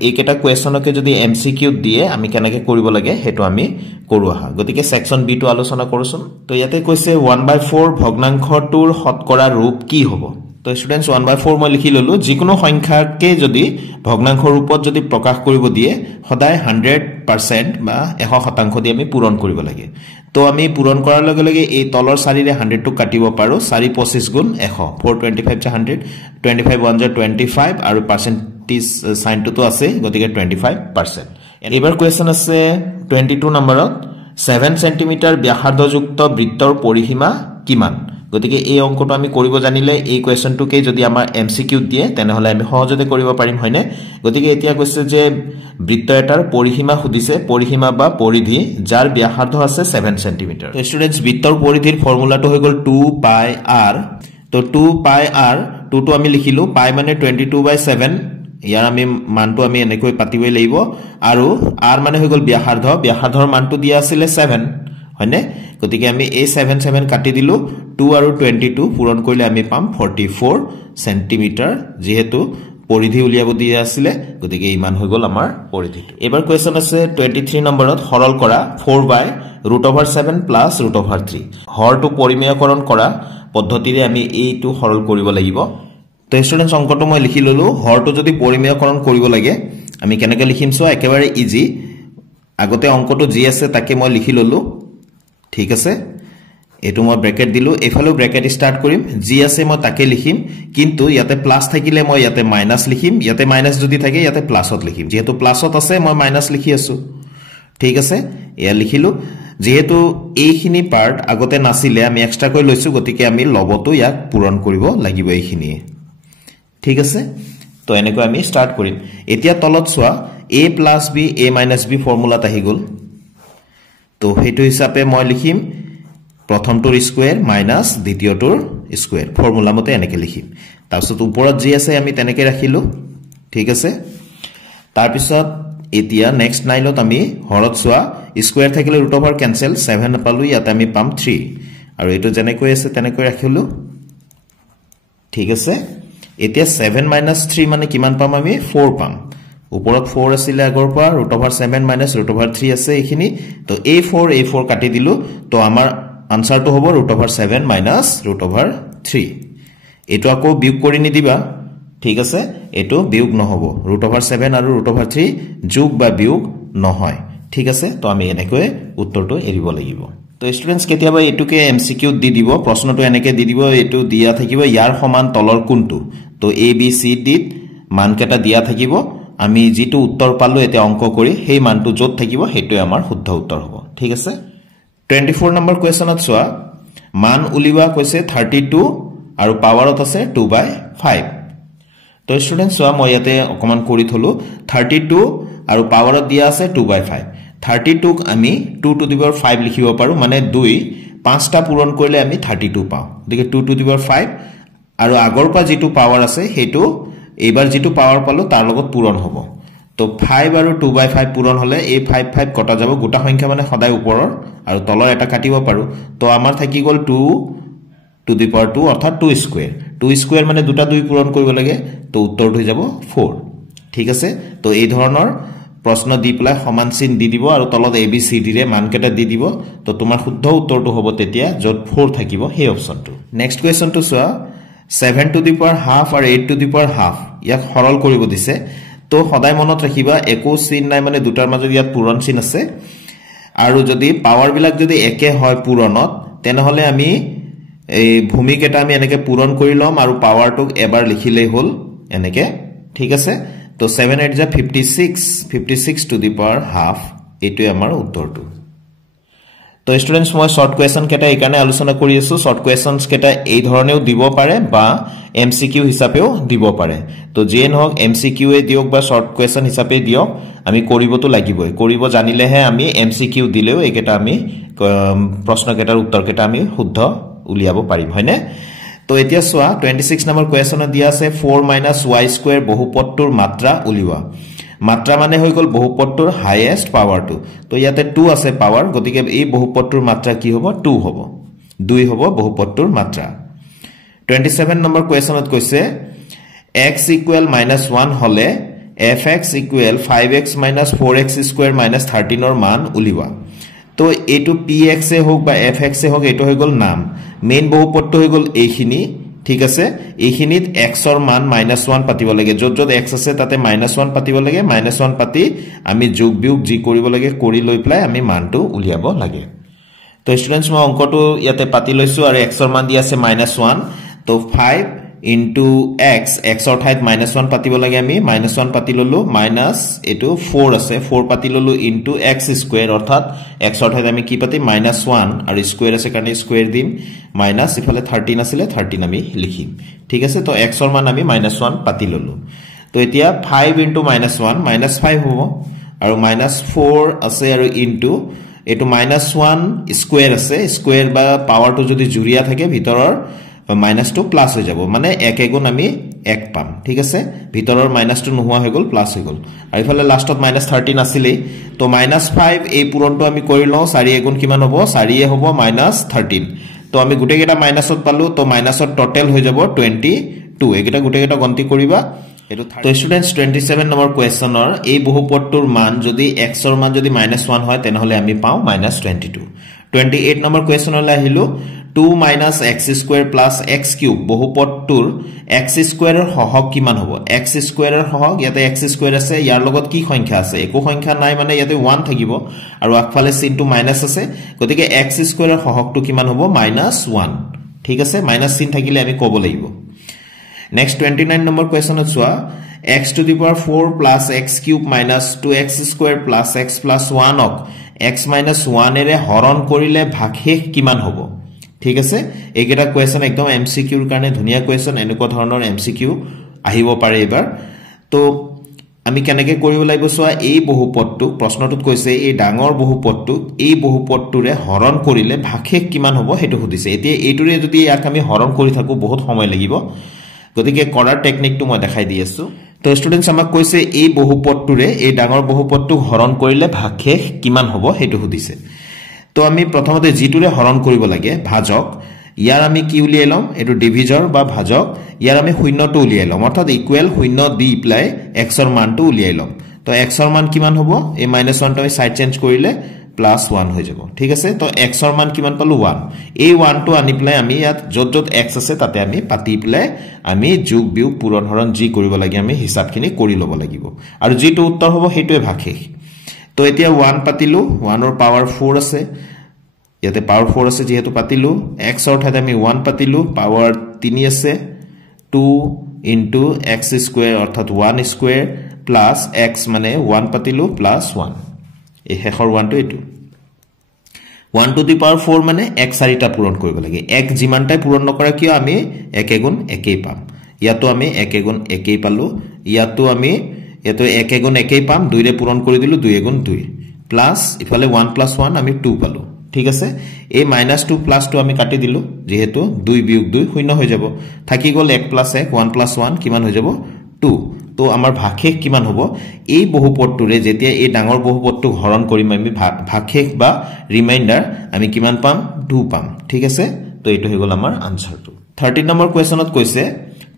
এইকেটা কোৱেশ্যনকে যদি এমসিকিউ দিয়ে আমি কেনেকৈ কৰিব লাগে হেতু আমি কৰো আহা গতিকে সেকশন বি টো আলোচনা কৰোছন তো ইয়াতে কৈছে 1/4 ভগ্নাংশটোৰ শতকৰা ৰূপ কি হ'ব তো স্টুডেন্টস 1/4 মই লিখি ললো যিকোনো সংখ্যাকে যদি ভগ্নাংশ ৰূপত যদি প্ৰকাশ কৰিব দিয়ে সদায় 100% বা 100% দি আমি পূৰণ কৰিব লাগে তো আমি পূৰণ কৰাৰ লগে লগে এই তলৰ 4 ৰে 100 টো কাটিব পাৰো 4 25 গুণ 100 425 যা 100 25 1 যা 25 আৰু পাৰ্চেন্টেজ সাইনটো তো আছে গতিকে 25% এবাৰ কোৱেশ্যন আছে 22 নম্বৰত 7 সেন্টিমিটাৰ ব্যাসাৰ্ধযুক্ত বৃত্তৰ পৰিসীমা কিমান গতিকে এই অংকটো আমি কৰিব জানিলে এই কোৱেশ্যনটোকে যদি আমাৰ এমসিকিউ দিয়ে তেনেহলে আমি সহজতে কৰিব পাৰিম হয়নে গতিকে এতিয়া কৈছে যে বৃত্ত এটাৰ পৰিসীমা খুদিছে পৰিসীমা বা পৰিধি যাৰ ব্যাসাৰ্ধ আছে 7 সেন্টিমিটাৰ স্টুডেন্টস বৃত্তৰ পৰিধিৰ ফৰ্মুলাটো হৈ গল 2 পাই r তো 2 পাই r 2 টো আমি লিখিলো পাই মানে 22/7 ইয়াৰ আমি মানটো আমি এনেকৈ পাতিবই লাগিব আৰু r মানে হৈ গল ব্যাসাৰ্ধৰ মানটো দিয়া আছিল 7 হয়নে গতিকে আমি এই 7 7 কাটি দিলো 2 আৰু 22 পূৰণ কৰিলে আমি পাম 44 সেন্টিমিটাৰ যেহেতু পৰিধি উলিয়াব দিয়া আছিল গতিকে ইমান হৈ গল আমাৰ পৰিধি এবাৰ কোৱেশ্যন আছে 23 নম্বৰত সৰল কৰা 4/√7 + √3 হৰটো পৰিমেয়কৰণ কৰা পদ্ধতিৰে আমি এইটো সৰল কৰিব লাগিব তো স্টুডেন্টস অংকটো মই লিখি ললো হৰটো যদি পৰিমেয়কৰণ কৰিব লাগে আমি কেনেকৈ লিখিম সো একেবাৰে ইজি আগতে অংকটো যি আছে তাকে মই লিখি ললো ঠিক আছে এটো মই ব্র্যাকেট দিলো এফালো ব্র্যাকেট স্টার্ট কৰিম জি আছে মই তাকে লিখিম কিন্তু ইয়াতে প্লাস থাকিলে মই ইয়াতে মাইনাস লিখিম ইয়াতে মাইনাস যদি থাকে ইয়াতে প্লাসত লিখিম যেহেতু প্লাসত আছে মই মাইনাস লিখি আছো ঠিক আছে এয়া লিখিলো যেহেতু এইখিনি পার্ট আগতে নাছিলে আমি এক্সট্রা কৈ লৈছো গতিকে আমি লবটো ইয়াক পূৰণ কৰিব লাগিব এইখিনি ঠিক আছে তো এনেকৈ আমি স্টাৰ্ট কৰিম এতিয়া তলত চোৱা a + b a - b ফৰ্মুলাত আহি গল তো হেতু হিচাপে মই লিখিম প্ৰথমটোৰ স্কয়াৰ মাইনাস দ্বিতীয়টোৰ স্কয়াৰ ফৰ্মুলা মতে এনেকৈ লিখিম তাৰপিছত ওপৰত যি আছে আমি তেনেকৈ ৰাখিলো ঠিক আছে তাৰপিছত এতিয়া নেক্সট লাইনত আমি হৰত চোৱা স্কয়াৰ থাকিলে √ওভাৰ কেনসেল 7 পালো ইয়াতে আমি পাম 3 আৰু এটো যেনেকৈ আছে তেনেকৈ ৰাখিলো ঠিক আছে এতিয়া 7 - 3 মানে কিমান পাম আমি 4 পাম ওপৰত 4 আছিল আগৰ পৰা √7 - √3 আছে এইখিনি তো a4 কাটি দিলো তো আমাৰ আনসাৰটো হ'ব √7 - √3 এটো আকৌ বিয়োগ কৰি নিদিবা ঠিক আছে এটো বিয়োগ নহব √7 আৰু √3 যোগ বা বিয়োগ নহয় ঠিক আছে তো আমি এনেকৈ উত্তৰটো এৰিব লাগিব তো স্টুডেন্টস কেতিয়াবা এটুকে এমসিকিউ দি দিব প্ৰশ্নটো এনেকৈ দি দিব এটো দিয়া থাকিব ইয়াৰ সমান তলৰ কোনটো তো এ বি সি ডি মানকেটা দিয়া থাকিব আমি যেটো উত্তৰ পালো এতে অংক কৰি সেই মানটো যত থাকিব হেতু আমাৰ শুদ্ধ উত্তৰ হ'ব ঠিক আছে 24 নম্বৰ কোৱেশ্যনত চোৱা মান উলিওৱা কৈছে 32 আৰু পাৱাৰত আছে 2/5 তো স্টুডেন্টস চোৱা মই ইয়াতে অকমান কৰি থলো 32 আৰু পাৱাৰত দিয়া আছে 2/5 32 ক আমি 2 টু দি পাৱাৰ 5 লিখিব পাৰো মানে 2 5টা পূৰণ কৰিলে আমি 32 পাওঁ গতিকে 2 টু দি পাৱাৰ 5 আৰু আগৰ পৰা যেটো পাৱাৰ আছে হেতু এবাৰ যেটো পাৱাৰ পালো তাৰ লগত পূৰণ হ'ব তো 5 আৰু 2/5 পূৰণ হলে এই 5 5 কটা যাব গোটা সংখ্যা মানে সদায় ওপৰৰ আৰু তলৰ এটা কাটিব পাৰো তো আমাৰ থাকি গল 2 টু দি পাৱাৰ 2 অৰ্থাৎ 2 স্কয়াৰ মানে দুটা 2 পূৰণ কৰিব লাগে তো উত্তৰটো হৈ যাব 4 ঠিক আছে তো এই ধৰণৰ প্ৰশ্ন দি পেলাই সমান চিন দি দিব আৰু তলত ABCD ৰে মানকেটা দি দিব তো তোমাৰ শুদ্ধ উত্তৰটো হ'ব তেতিয়া যত 4 থাকিব সেই অপচনটো নেক্সট কোৱেশ্চনটো চোৱা 7 to the power half আৰু 8 to the power half ইয়াক সৰল কৰিব দিছে তো সদায় মনত ৰাখিবা একো চিন নাই মানে দুটাৰ মাজত ইয়াত পূৰণ চিন আছে আৰু যদি পাৱাৰ বিলাক যদি একে হয় পূৰণত তেনেহলে আমি এই ভূমিকেটা আমি এনেকে পূৰণ কৰি লম আৰু পাৱাৰটোক এবাৰ লিখিলেই হল এনেকে ঠিক আছে তো 7 8 যা 56 to the power half এটো আমাৰ উত্তৰটো তো স্টুডেন্টস মই শৰ্ট কোয়েশ্চন কেটা এখানে আলোচনা কৰি আছো শৰ্ট কোয়েশ্চনস কেটা এই ধৰণেও দিব পাৰে বা MCQ হিচাপেও দিব পাৰে তো যেন হক MCQ এ দিওক বা শৰ্ট কোয়েশ্চন হিচাপে দিওক আমি কৰিবতো লাগিবই কৰিব জানিলেহে আমি MCQ দিলেও একেটা আমি প্ৰশ্ন কেটাৰ উত্তৰ কেটা আমি শুদ্ধ উলিয়াব পাৰিম হয়নে তো এতিয়া সোয়া 26 নম্বৰ কোৱেশ্চনত দিয়া আছে 4 - y² বহুপদটোৰ মাত্ৰা উলিওৱা মাত্ৰা মানে হৈ গল বহুপদটোৰ হাইয়েস্ট পাৱাৰটো তো ইয়াতে 2 আছে পাৱাৰ গতিকে এই বহুপদটোৰ মাত্ৰা কি হ'ব 2 হ'ব 2 হ'ব বহুপদটোৰ মাত্ৰা 27 নম্বৰ কোৱেশ্চনত কৈছে x = -1 হলে fx = 5x - 4x² - 13 ৰ মান উলিওৱা তো এটো px এ হোক বা fx এ হোক এটো হৈ গল নাম মেইন বহুপদটো হৈ গল এইখিনি ঠিক আছে এইখিনিত x ৰ মান -1 পাতিব লাগে যত যত x আছে তাতে -1 পাতিব লাগে -1 পাতি আমি যোগ বিয়োগ জি কৰিব লাগে কৰি লৈ প্লাই আমি মানটো উলিয়াব লাগে তো স্টুডেন্টস মই অংকটো ইয়াতে পাতি লৈছো আৰু x ৰ মান দি আছে -1 তো 5 into x ৰ ঠাইত -1 পাতিব লাগে আমি -1 পাতি ললো মাইনাস এটো 4 আছে 4 পাতি ললো into x² অৰ্থাৎ x ৰ ঠাইত আমি কি পাতি -1 আৰু স্কয়াৰ আছে কাৰণে স্কয়াৰ দিম মাইনাস ইফালে 13 আছিল 13 আমি লিখিম ঠিক আছে তো x ৰ মান আমি -1 পাতি ললো তো এতিয়া 5 into -1 -5 হ'ব আৰু -4 আছে আৰু into এটো -1 স্কয়াৰ আছে স্কয়াৰ বা পাৱাৰটো যদি জুৰিয়া থাকে ভিতৰৰ -2 প্লাস হৈ যাব মানে 1 গুণ আমি 1 পাম ঠিক আছে ভিতৰৰ -2 নোহোৱা হৈ গল প্লাস হৈ গল আৰু ইফালে লাষ্টত -13 আছিল তো -5 এই পূৰণটো আমি কৰি লও 4 গুণ কিমান হ'ব 4 এ হ'ব -13 তো আমি গুটেকেটা মাইনাসত পালো তো মাইনাসত টোটাল হৈ যাব 22 একেটা গুটেকেটা গন্তি কৰিবা এটো তো স্টুডেন্টস 27 নম্বৰ কোৱেশ্চনৰ এই বহুপদটোৰ মান যদি x ৰ মান যদি -1 হয় তেনেহলে আমি পাও -22 28 নম্বৰ কোৱেশ্চনলৈ আহিলো 2 - x² + x³ বহুপদটোৰ x² ৰ হহগ কিমান হ'ব x² ৰ হহগ ইয়াতে x² আছে ইয়াৰ লগত কি সংখ্যা আছে একো সংখ্যা নাই মানে ইয়াতে 1 থাকিব আৰু আগফালে চিনটো মাইনাস আছে গতিকে x² ৰ হহগটো কিমান হ'ব -1 ঠিক আছে মাইনাস চিন থাকিলে আমি ক'ব লাগিব নেক্সট 29 নম্বৰ কোৱেশ্চনত চোৱা x to the power 4 + x³ - 2x² + x + 1 ক x - 1 এৰে হৰণ কৰিলে ভাগশেষ কিমান হ'ব ঠিক আছে এইকেটা কোৱেশ্চন একদম MCQ ৰ কাৰণে ধুনিয়া কোৱেশ্চন এনেকুৱা ধৰণৰ MCQ আহিব পাৰে এবাৰ তো আমি কেনেকৈ কৰিব লাগিব সোৱা এই বহুপদটো প্ৰশ্নটোত কৈছে এই ডাঙৰ বহুপদটো এই বহুপদটোৰে হৰণ কৰিলে ভাগশেষ কিমান হ'ব হেতু সুধিছে এতিয়া এইটোৰে যদি ইয়াক আমি হৰণ কৰি থাকো বহুত সময় লাগিব গতিকে কৰাৰ টেকনিকটো মই দেখাই দি আছো তো স্টুডেন্টস আমাক কৈছে এই বহুপদটোৰে এই ডাঙৰ বহুপদটোক হৰণ কৰিলে ভাগশেষ কিমান হ'ব হেতু সুধিছে তো আমি প্ৰথমতে জিটোৰে হৰণ কৰিব লাগে ভাজক ইয়াৰ আমি কি উলিয়াই লম এটো ডিভিজৰ বা ভাজক ইয়াৰ আমি শূন্যটো উলিয়াই লম অৰ্থাৎ ইকুৱেল শূন্য দি প্লাই x ৰ মানটো উলিয়াই লম তো x ৰ মান কিমান হ'ব এই -1 টো আমি সাইড চেঞ্জ কৰিলে +1 হৈ যাব ঠিক আছে তো x ৰ মান কিমান পালো 1 এই 1 টো আনি প্লাই আমি ইয়াত যত যত x আছে তাতে আমি পাতি প্লাই আমি যোগ বিয়োগ পূৰণ হৰণ জি কৰিব লাগে আমি হিসাবখিনি কৰি লব লাগিব আৰু জিটো উত্তৰ হ'ব হেতুৱে ভাগশেষ তো এতিয়া 1 পাতিলো 1 ৰ পাৱাৰ 4 আছে ইয়াতে পাৱাৰ 4 আছে যেহেতু পাতিলো x ৰ ঠাইত আমি 1 পাতিলো পাৱাৰ 3 আছে 2 into x² অৰ্থাৎ 1² plus x মানে 1 পাতিলো plus 1 এই হেখৰ 1 টো এটো 1 to the power 4 মানে x চাৰিটা পূৰণ কৰিব লাগে x যিমানটাই পূৰণ নকৰা কিয় আমি 1 গুণ 1 পাম ইয়াতো আমি 1 গুণ 1 পালো ইয়াতো আমি এটো 1 গুণ 1 পাম 2 ৰে পূৰণ কৰি দিলো 2 গুণ 2 প্লাস ইফালে 1 + 1 আমি 2 পালো ঠিক আছে এই -2 + 2 আমি কাটি দিলো যেহেতু 2 বিয়োগ 2 শূন্য হৈ যাব থাকি গল 1 + 1 1 + 1 কিমান হৈ যাব 2 তো আমাৰ ভাগশেষ কিমান হ'ব এই বহুপদটোৰে যেতিয়া এই ডাঙৰ বহুপদটো হৰণ কৰিম আমি ভাগশেষ বা ৰিমাইন্ডাৰ আমি কিমান পাম 2 পাম ঠিক আছে তো এটো হৈ গল আমাৰ আনসাৰটো 13 নম্বৰ কোৱেশ্চনত কৈছে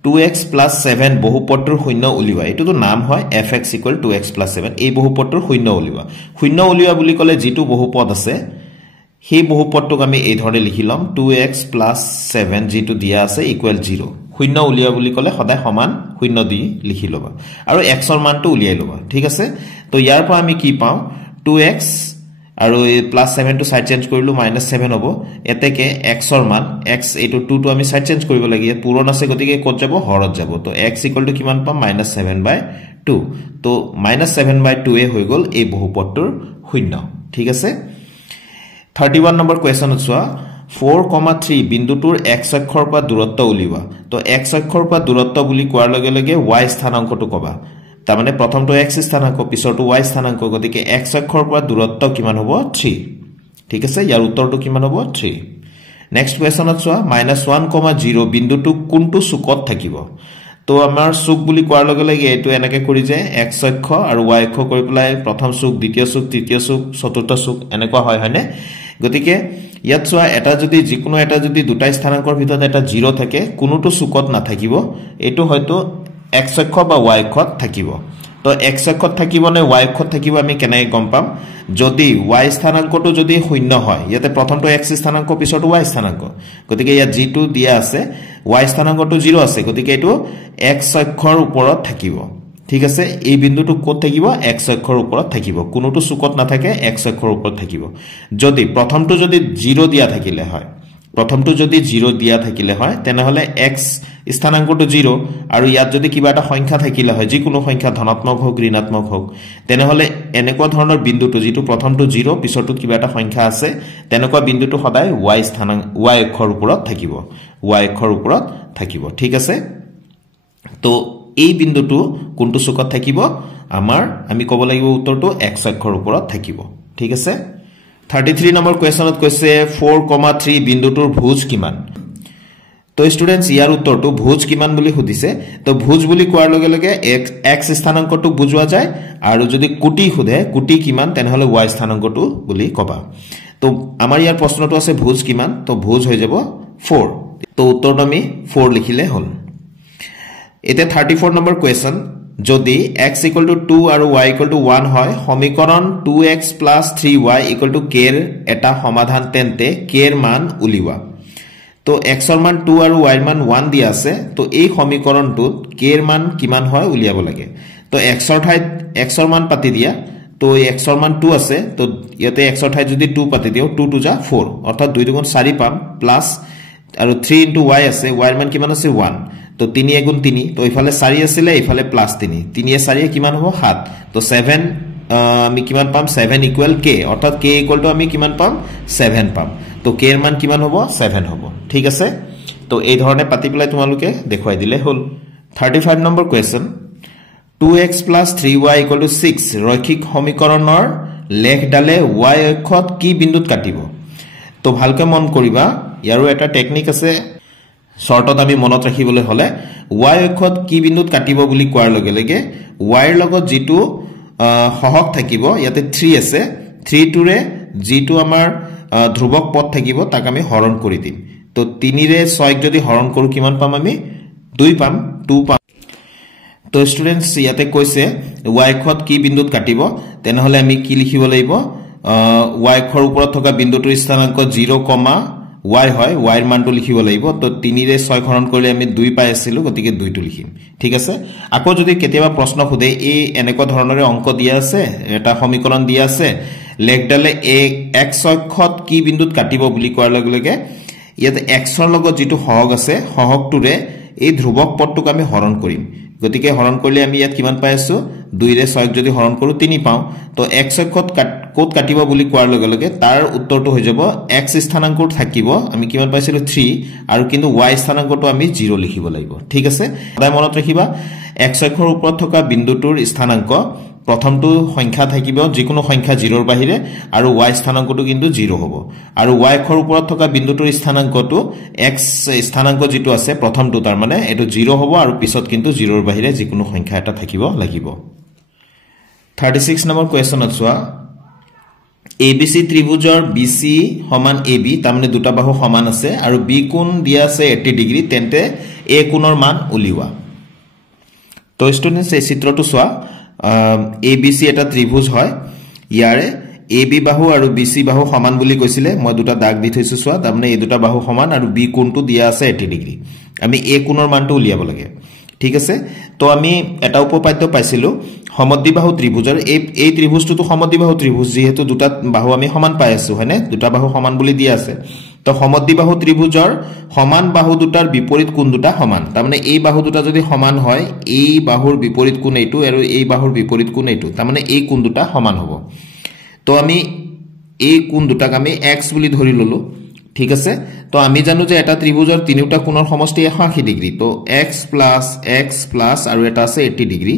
2x plus 7 বহুপদটোৰ শূন্য উলিওৱা এটোটো নাম হয় fx = 2x plus 7 এই বহুপদটোৰ শূন্য উলিওৱা বুলি ক'লে যেটো বহুপদ আছে সেই বহুপদটোক আমি এই ধৰণে লিখিলাম 2x plus 7 যেটো দিয়া আছে = 0 শূন্য উলিওৱা বুলি ক'লে সদায় সমান শূন্য দি লিখি লবা আৰু x ৰ মানটো উলিয়াই লবা ঠিক আছে তো ইয়াৰ পৰা আমি কি পাও 2x আৰু প্লাস 7 টো সাইড চেঞ্জ কৰিলো -7 হ'ব এতেকে x ৰ মান x এটো 2 টো আমি সাইড চেঞ্জ কৰিব লাগে পূৰণ আছে গতিকে কত যাব হৰত যাব তো x = কিমান পাম -7/2 তো -7/2 এ হৈ গল এই বহুপদটোৰ শূন্য ঠিক আছে 31 নম্বৰ কোৱেশ্চন চোৱা 4,3 বিন্দুটোৰ x অক্ষৰ পৰা দূৰত্ব উলিওৱা তো x অক্ষৰ পৰা দূৰত্ব বুলি কোৱাৰ লগে লগে y স্থানাংকটো কবা তাৰ মানে প্ৰথমটো x স্থানাংক পিছৰটো y স্থানাংক গতিকে x অক্ষৰ পৰা দূৰত্ব কিমান হ'ব 3 ঠিক আছে ইয়াৰ উত্তৰটো কিমান হ'ব 3 নেক্সট কোৱেশ্চনত চোৱা -1,0 বিন্দুটো কোনটো চুকত থাকিব তো আমাৰ চুক বুলি কোৱাৰ লগে লগে এটো এনেকৈ কৰি যে x অক্ষ আৰু y অক্ষ কৰি পেলাই প্ৰথম চুক দ্বিতীয় চুক তৃতীয় চুক চতুৰ্থ চুক এনেকুৱা হয় হয়নে গতিকে ইয়াত চোৱা এটা যদি যিকোনো এটা যদি দুটা স্থানাংকৰ ভিতৰত এটা 0 থাকে কোনোটো চুকত নাথাকিব এটো হয়তো x অক্ষ বা y অক্ষত থাকিব তো x অক্ষত থাকিব নে y অক্ষত থাকিব আমি কেনে গম পাম যদি y স্থানাংকটো যদি শূন্য হয় ইয়াতে প্ৰথমটো x স্থানাংক পিছৰটো y স্থানাংক গতিকে ইয়াত যেটো দিয়া আছে y স্থানাংকটো 0 আছে গতিকে এটো x অক্ষৰ ওপৰত থাকিব ঠিক আছে এই বিন্দুটো ক'ত থাকিব x অক্ষৰ ওপৰত থাকিব কোনোটো চুকত নাথাকে x অক্ষৰ ওপৰত থাকিব যদি প্ৰথমটো যদি 0 দিয়া থাকিলে হয় প্ৰথমটো যদি 0 দিয়া থাকিলে হয় তেনেহলে x স্থানাংকটো 0 আৰু ইয়াত যদি কিবা এটা সংখ্যা থাকিলে হয় যিকোনো সংখ্যা ধনাত্মক হোক ঋণাত্মক হোক তেনেহলে এনেকুৱা ধৰণৰ বিন্দুটো যেটো প্ৰথমটো 0 পিছৰটো কিবা এটা সংখ্যা আছে তেনেকুৱা বিন্দুটো সদায় y স্থানাংক y অক্ষৰ ওপৰত থাকিব ঠিক আছে তো এই বিন্দুটো কোনটো চুকত থাকিব আমাৰ আমি ক'ব লাগিব উত্তৰটো x অক্ষৰ ওপৰত থাকিব ঠিক আছে 33 নম্বৰ কোৱেশ্চনত কৈছে 4,3 বিন্দুটোৰ ভুজ কিমান তো স্টুডেন্টস ইয়াৰ উত্তৰটো ভুজ কিমান বুলি সুধিছে তো ভুজ বুলি কোৱাৰ লগে লগে x স্থানাংকটো বুজোৱা যায় আৰু যদি কোটি খুধে কোটি কিমান তেনেহলে y স্থানাংকটো বুলি কবা তো আমাৰ ইয়াৰ প্ৰশ্নটো আছে ভুজ কিমান তো ভুজ হৈ যাব 4 তো উত্তৰটো আমি 4 লিখিলে হল এতে 34 নম্বৰ কোৱেশ্চন যদি x = 2 আৰু y = 1 হয় সমীকৰণ 2x + 3y = k এৰ এটা সমাধান তেন্তে k এৰ মান উলিওৱা তো x এৰ মান 2 আৰু y এৰ মান 1 দিয়া আছে তো এই সমীকৰণটোত k এর মান কিমান হয় উলিয়াব লাগে তো x এর ঠাইত x এর মান পাতি দিয়া তো x এর মান 2 আছে তো ইয়াতে x এর ঠাইত যদি 2 পাতি দিও 2 2 যা 4 অৰ্থাৎ 2 2 4 পাম প্লাস আৰু 3 * y আছে y এর মান কিমান আছে 1 তো 3 * 3 তো ইফালে 4 আছিল ইফালে প্লাস 3 3 এ 4 কিমান হ'ব 7 তো 7 আমি কিমান পাম 7 = k অৰ্থাৎ k = আমি কিমান পাম 7 পাম তো k এর মান কিমান হ'ব 7 হ'ব ঠিক আছে তো এই ধৰণে পাতি পেলাই তোমালোকে দেখুৱাই দিলে হল 35 নম্বৰ কোৱেশ্চন 2x + 3y = 6 ৰৈখিক সমীকৰণৰ লেখডালে y অক্ষত কি বিন্দুত কাটিব তো ভালকে মন কৰিবা ইয়াৰো এটা টেকনিক আছে শৰ্টত আমি মনত ৰাখিবলৈ হলে y অক্ষত কি বিন্দুত কাটিব বুলি কোৱাৰ লগে লগে y এৰ লগত যেটো সহগ থাকিব ইয়াতে 3 আছে 3 টুৰে যেটো আমাৰ ধ্ৰুৱক পদ থাকিব তাক আমি হৰণ কৰি দিম তো 3 ৰে 6 যদি হৰণ কৰো কিমান পাম আমি 2 পাম 2 পাম তো স্টুডেন্টস ইয়াতে কৈছে y অক্ষত কি বিন্দুত কাটিব তেনেহলে আমি কি লিখিব লাগিব y অক্ষৰ ওপৰত থকা বিন্দুটোৰ স্থানাংক 0, y হয় y এৰ মানটো লিখিব লাগিব তো 3 ৰে 6 হৰণ কৰিলে আমি 2 পাই আছিল গতিকে 2 টো লিখিম ঠিক আছে আকৌ যদি কেতিয়াবা প্ৰশ্ন খুদে এই এনেকুৱা ধৰণৰে অংক দিয়া আছে এটা সমীকৰণ দিয়া আছে লেখডালে x অক্ষত কি বিন্দুত কাটিব বুলি কোৱাৰ লগে লগে ইয়াতে x ৰ লগত যেটো সহগ আছে সহগটোৰে এই ধ্ৰুৱক পদটোক আমি হৰণ কৰিম গতিকে হৰণ কৰিলে আমি ইয়াত কিমান পাই আছো 2 ৰে 6 যদি হৰণ কৰো 3 পাও তো x অক্ষত কোত কাটিব বুলি কোৱাৰ লগে লগে তাৰ উত্তৰটো হৈ যাব x স্থানাংকটো থাকিব আমি কিমান পাইছিল 3 আৰু কিন্তু y স্থানাংকটো আমি 0 লিখিব লাগিব ঠিক আছে সদায় মনত ৰাখিবা x অক্ষৰ ওপৰত থকা বিন্দুটোৰ স্থানাংক প্ৰথমটো সংখ্যা থাকিব যিকোনো সংখ্যা 0 ৰ বাহিৰে আৰু y স্থানাংকটো কিন্তু 0 হ'ব আৰু y অক্ষৰ ওপৰত থকা বিন্দুটোৰ স্থানাংকটো x স্থানাংক যেটো আছে প্ৰথমটো তাৰ মানে এটো 0 হ'ব আৰু পিছত কিন্তু 0 ৰ বাহিৰে যিকোনো সংখ্যা এটা থাকিব লাগিব 36 নম্বৰ কোৱেশ্চনত চোৱা ABC ত্ৰিভুজৰ BC = AB তাৰমানে দুটা বাহু সমান আছে আৰু B কোণ দিয়া আছে 80 ডিগ্ৰী তেন্তে a কোণৰ মান উলিওৱা তো স্টুডেন্টস এই চিত্ৰটো চোৱা abc এটা ত্ৰিভুজ হয় ইয়াৰে ab বাহু আৰু bc বাহু সমান বুলি কৈছিলে মই দুটা দাগ দি থৈছো চোৱা তাৰমানে এই দুটা বাহু সমান আৰু b কোণটো দিয়া আছে 80 ডিগ্ৰী আমি a কোণৰ মানটো উলিয়াব লাগে ঠিক আছে তো আমি এটা উপপাদ্য পাইছিলো সমদ্বিবাহু ত্ৰিভুজৰ এই ত্ৰিভুজটো সমদ্বিবাহু ত্ৰিভুজ যেহেতু দুটা বাহু আমি সমান পাই আছো হয়নে দুটা বাহু সমান বুলি দিয়া আছে তো সমদ্বিবাহু ত্ৰিভুজৰ সমান বাহু দুটাৰ বিপৰীত কোণ দুটা সমান তাৰমানে এই বাহু দুটা যদি সমান হয় এই বাহুৰ বিপৰীত কোণ এইটো আৰু এই বাহুৰ বিপৰীত কোণ এইটো তাৰমানে এই কোণ দুটা সমান হ'ব তো আমি এই কোণ দুটাক আমি x বুলি ধৰি ললো ঠিক আছে তো আমি জানো যে এটা ত্ৰিভুজৰ তিনিটা কোণৰ সমষ্টি 180 ডিগ্ৰী তো x প্লাস আৰু এটা আছে 80 ডিগ্ৰী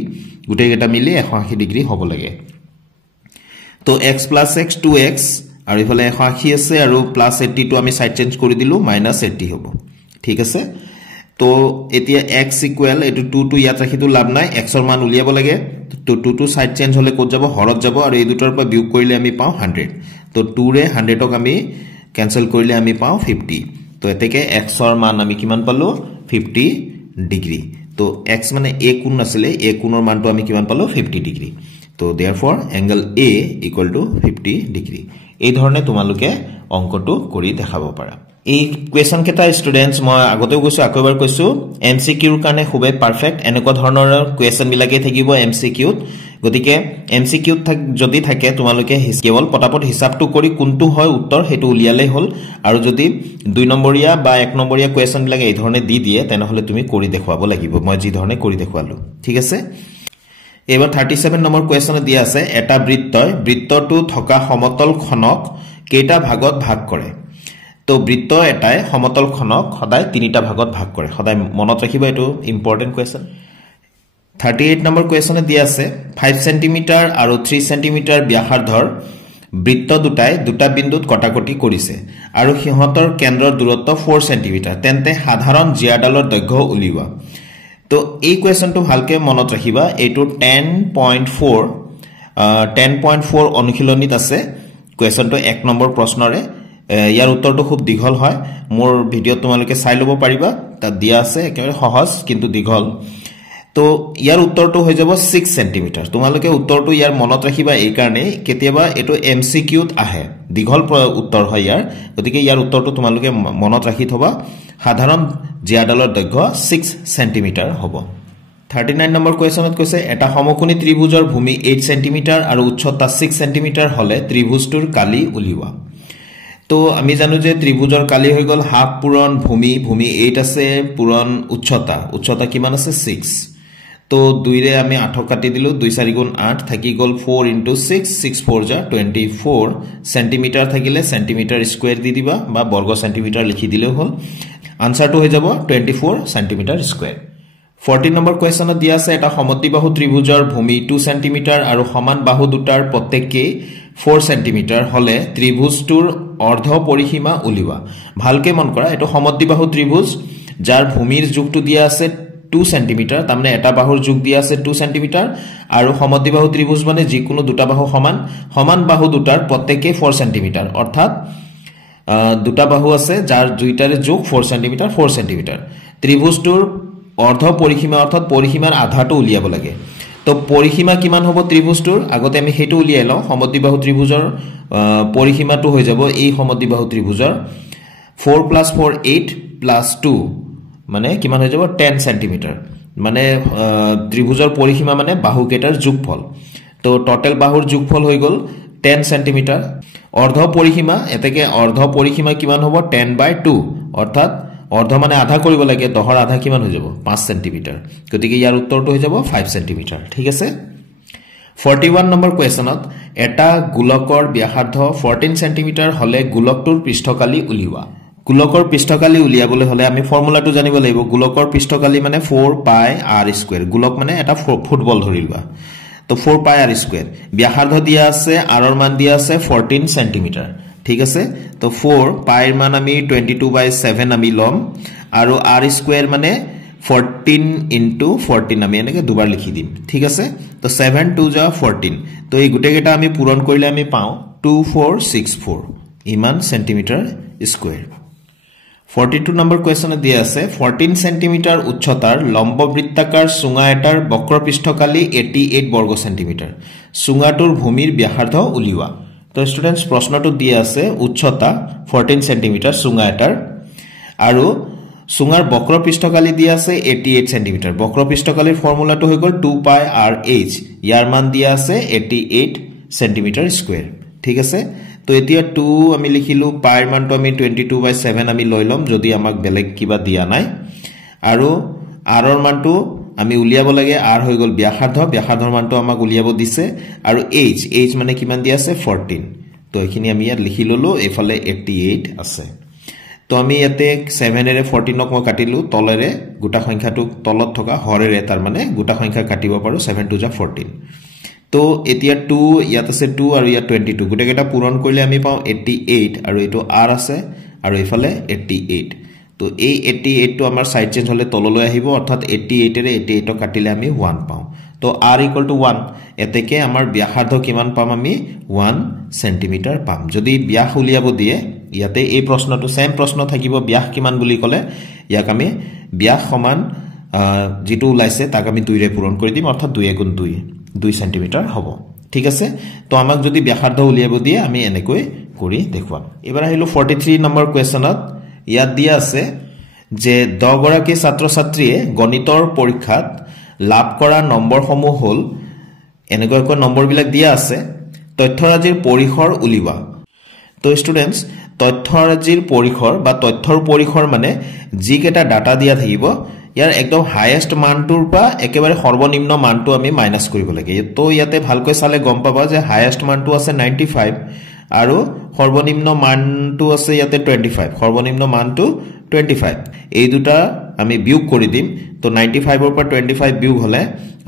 গুটেইটা মিলি 180 ডিগ্ৰী হ'ব লাগে তো x plus x 2x আৰু ইফালে 180 আছে আৰু প্লাস 80 টো আমি সাইড চেঞ্জ কৰি দিলু -80 হ'ব ঠিক আছে তো এতিয়া x ইকুৱেল এটো 2 টো ইয়াত ৰাখিটো লাভ নাই x ৰ মান উলিয়াব লাগে তো 2 টো সাইড চেঞ্জ হলে ক'ত যাব হৰত যাব আৰু এই দুটাৰ পৰা বিয়োগ কৰিলে আমি পাও 100 তো 2 ৰে 100 ক আমি कैंसिल কৰিলে আমি পাও 50 তো এতেকে x ৰ মান আমি কিমান পালো 50 ডিগ্ৰী তো x মানে a কোণ আছিলে a কোণৰ মানটো আমি কিমান পালো 50 ডিগ্ৰী তো देयरफॉर एंगल a = 50 ডিগ্ৰী এই ধৰণে তোমালোকে অংকটো কৰি দেখাব পাৰা এই কোৱেশ্চন কেটা স্টুডেন্টস মই আগতে কৈছো আকবাৰ কৈছো এমসিকিউৰ কাৰণে খুবেই পাৰফেক্ট এনেকুৱা ধৰণৰ কোৱেশ্চন বিলাকে থাকিব এমসিকিউত গতিকে এমসিকিউত যদি থাকে তোমালোকে কেৱল পটাপট হিসাবটো কৰি কোনটো হয় উত্তৰ হেতু উলিয়ালে হল আৰু যদি 2 নম্বৰীয়া বা 1 নম্বৰীয়া কোৱেশ্চন বিলাকে এই ধৰণে দি দিয়ে তেনেহলে তুমি কৰি দেখুৱাব লাগিব মই যি ধৰণে কৰি দেখুৱালো ঠিক আছে এবাৰ 37 নম্বৰ কোৱেশ্চনে দিয়া আছে এটা বৃত্তটো থকা সমতল খনক কেইটা ভাগত ভাগ কৰে তো বৃত্ত এটাই সমতল খনক সদায় তিনিটা ভাগত ভাগ কৰে সদায় মনত ৰাখিবা এটো ইম্পৰ্টেন্ট কোৱেশ্চন 38 নম্বৰ কোৱেশ্চনে দিয়া আছে 5 সেন্টিমিটাৰ আৰু 3 সেন্টিমিটাৰ ব্যাসাৰ্ধৰ বৃত্ত দুটাই দুটা বিন্দুত কটাকটি কৰিছে আৰু সিহঁতৰ কেন্দ্ৰৰ দূৰত্ব 4 সেন্টিমিটাৰ তেন্তে সাধাৰণ জিয়াডালৰ দৈৰ্ঘ্য উলিওৱা তো এই কোৱেশ্চনটো ভালকে মনত ৰাখিবা এটো 10.4 অনুশীলনীত আছে কোৱেশ্চনটো 1 নম্বৰ প্ৰশ্নৰে ইয়াৰ উত্তৰটো খুব দীঘল হয় মোৰ ভিডিও তোমালোকে চাই লব পাৰিবা তা দিয়া আছে একেবাৰে সহজ কিন্তু দীঘল তো ইয়াৰ উত্তৰটো হৈ যাব 6 সেন্টিমিটাৰ তোমালোকে উত্তৰটো ইয়াৰ মনত ৰাখিবা এই কাৰণে কেতিয়াবা এটো এমসিকিউত আহে দীঘল উত্তৰ হয় ইয়াৰ গতিকে ইয়াৰ উত্তৰটো তোমালোকে মনত ৰাখি থবা সাধাৰণ জিয়াডালৰ দৈৰ্ঘ্য 6 সেন্টিমিটাৰ হ'ব 39 নম্বৰ কোৱেশ্চনত কৈছে এটা সমকোণী ত্ৰিভুজৰ ভূমি 8 সেন্টিমিটাৰ আৰু উচ্চতা 6 সেন্টিমিটাৰ হলে ত্ৰিভুজটোৰ কালি উলিওৱা তো আমি জানো যে ত্ৰিভুজৰ কালি হৈ গল হাফ পূৰণ ভূমি 8 আছে পূৰণ উচ্চতা কিমান আছে 6 তো 2 ৰে আমি 8 কাটি দিলু 2 4 গুণ 8 থাকি গল 4 * 6 6 4 যা 24 সেন্টিমিটাৰ থাকিলে সেন্টিমিটাৰ স্কয়াৰ দি দিবা বা বৰ্গ সেন্টিমিটাৰ লিখি দিলে হল আনসাৰটো হৈ যাব 24 সেন্টিমিটাৰ স্কয়াৰ 14 নম্বৰ কোৱেশ্চনত দিয়া আছে এটা সমদ্বিবাহু ত্ৰিভুজৰ ভূমি 2 সেন্টিমিটাৰ আৰু সমান বাহু দুটাৰ প্ৰত্যেককে 4 সেন্টিমিটাৰ হলে ত্ৰিভুজটোৰ অৰ্ধ পৰিসীমা উলিওৱা ভালকে মন কৰা এটো সমদ্বিবাহু ত্ৰিভুজ যাৰ ভূমিৰ যোগটো দিয়া আছে 2 সেন্টিমিটাৰ তাৰমানে এটা বাহুৰ যোগ দিয়া আছে 2 সেন্টিমিটাৰ আৰু সমদ্বিবাহু ত্ৰিভুজ মানে যিকোনো দুটা বাহু সমান বাহু দুটাৰ প্ৰত্যেককে 4 সেন্টিমিটাৰ অৰ্থাৎ দুটা বাহু আছে যাৰ দুইটাৰে যোগ 4 সেন্টিমিটাৰ ত্ৰিভুজটোৰ অৰ্ধ পৰিসীমা অৰ্থাৎ পৰিসীমাৰ আধাটো উলিয়াব লাগে তো পৰিসীমা কিমান হ'ব ত্ৰিভুজটোৰ আগতে আমি হেতু উলিয়াই লওঁ সমদ্বিবাহু ত্ৰিভুজৰ পৰিসীমাটো হৈ যাব এই সমদ্বিবাহু ত্ৰিভুজৰ 4 + 4 8 + 2 মানে কিমান হৈ যাব 10 সেন্টিমিটাৰ মানে ত্ৰিভুজৰ পৰিসীমা মানে বাহু কেটাৰ যোগফল তো টোটাল বাহুৰ যোগফল হৈ গল 10 সেন্টিমিটাৰ অৰ্ধ পৰিসীমা এতেকে অৰ্ধ পৰিসীমা কিমান হ'ব 10/2 অৰ্থাৎ অৰ্ধ মানে আধা কৰিব লাগে 10ৰ আধা কিমান হৈ যাব 5 সেন্টিমিটাৰ গতিকে ইয়াৰ উত্তৰটো হৈ যাব 5 সেন্টিমিটাৰ ঠিক আছে 41 নম্বৰ কোৱেশ্চনত এটা গোলকৰ ব্যাসাৰ্ধ 14 সেন্টিমিটাৰ হলে গোলকটোৰ পৃষ্ঠকালি উলিওৱা গোলকৰ পৃষ্ঠকালি উলিয়াবলৈ হলে আমি ফৰ্মুলাটো জানিব লাগিব গোলকৰ পৃষ্ঠকালি মানে 4πr² গোলক মানে এটা ফুটবল ধৰিলবা তো 4πr² ব্যাসাৰ্ধ দিয়া আছে r ৰ মান দিয়া আছে 14 সেন্টিমিটাৰ ঠিক আছে তো 4 পাই এৰ মান আমি 22/7 আমি লম আৰু r² মানে 14 * 14 আমি এনেকে দুবাৰ লিখি দিম ঠিক আছে তো 7 2 যা 14 তো এই গুটে কেটা আমি পূৰণ কৰিলে আমি পাও 2464 ইমান সেন্টিমিটাৰ স্কয়াৰ 42 নম্বৰ কোৱেশ্যনে দিয়া আছে 14 সেন্টিমিটাৰ উচ্চতাৰ লম্ব বৃত্তাকাৰ চুঙা এটাৰ বক্ৰপৃষ্ঠকালি 88 বৰ্গ সেন্টিমিটাৰ চুঙাটোৰ ভূমিৰ ব্যাসাৰ্ধ উলিওৱা তো ষ্টুডেন্টস প্ৰশ্নটো দিয়া আছে উচ্চতা 14 সেন্টিমিটাৰ চুঙা এটাৰ আৰু চুঙাৰ বক্ৰপৃষ্ঠকালি দিয়া আছে 88 সেন্টিমিটাৰ বক্ৰপৃষ্ঠকালিৰ ফৰ্মুলাটো হৈ গল 2 পাই r h ইয়াৰ মান দিয়া আছে 88 সেন্টিমিটাৰ স্কয়াৰ ঠিক আছে তো এতিয়া 2 আমি লিখিলো পাইৰ মানটো আমি 22/7 আমি লৈ লম যদি আমাক বেলেগ কিবা দিয়া নাই আৰু r ৰ মানটো আমি উলিয়াব লাগে r হৈ গল ব্যাসাৰ্ধৰ মানটো আমাক উলিয়াব দিছে আৰু h মানে কিমান দিয়া আছে 14 তো এখিনি আমি ইয়াত লিখি ললো এফালে 88 আছে তো আমি ইয়াতে 7 এৰে 14 ক কাটিলো তলেৰে গোটা সংখ্যাটো তলত থকা হৰেৰে তাৰ মানে গোটা সংখ্যা কাটিব পাৰো 7 2 14 তো এতিয়া 2 ইয়াত আছে 2 আৰু ইয়াত 22 গুটেকেটা পূৰণ কৰিলে আমি পাও 88 আৰু এটো r আছে আৰু এফালে 88 তো এই 88 টো আমাৰ সাইড চেঞ্জ হলে তললৈ আহিব অৰ্থাৎ 88 এৰে 88 কাটিলে আমি 1 পাও তো r = 1 এতেকে আমাৰ ব্যাসাৰ্ধ কিমান পাম আমি 1 সেন্টিমিটাৰ পাম যদি ব্যাস উলিয়াব দিয়ে ইয়াতে এই প্ৰশ্নটো সেম প্ৰশ্ন থাকিব ব্যাস কিমান বুলি কলে ইয়াক আমি ব্যাস সমান যেটো ওলাইছে তাক আমি 2 ৰে পূৰণ কৰি দিম অৰ্থাৎ 2 * 2 সেন্টিমিটাৰ হ'ব ঠিক আছে তো আমাক যদি ব্যাসাৰ্ধ উলিয়াব দিয়ে আমি এনেকৈ কৰি দেখুৱাম এবাৰ আহিলো 43 নম্বৰ কোৱেশ্যনত ইয়াত দিয়া আছে যে 10 গৰাকী ছাত্ৰ ছাত্ৰীয়ে গণিতৰ পৰীক্ষাত লাভ কৰা নম্বৰসমূহ হল এনেকৈ নম্বৰবিলাক দিয়া আছে তথ্যৰাজিৰ পৰিসৰ উলিওৱা তো ষ্টুডেন্টস তথ্যৰাজিৰ পৰিসৰ বা তথ্যৰ পৰিসৰ মানে যি কেটা ডাটা দিয়া থাকিব ইয়াৰ একদম হাইয়েস্ট মানটোৰ পৰা একেবাৰে সৰ্বনিম্ন মানটো আমি মাইনাস কৰিব লাগে তো ইয়াতে ভালকৈ চালে গম পাবা যে হাইয়েস্ট মানটো আছে 95 আৰু সৰ্বনিম্ন মানটো আছে ইয়াতে 25 সৰ্বনিম্ন মানটো 25 এই দুটা আমি বিয়োগ কৰি দিম তো 95 ৰ পৰা 25 বিয়োগ হলে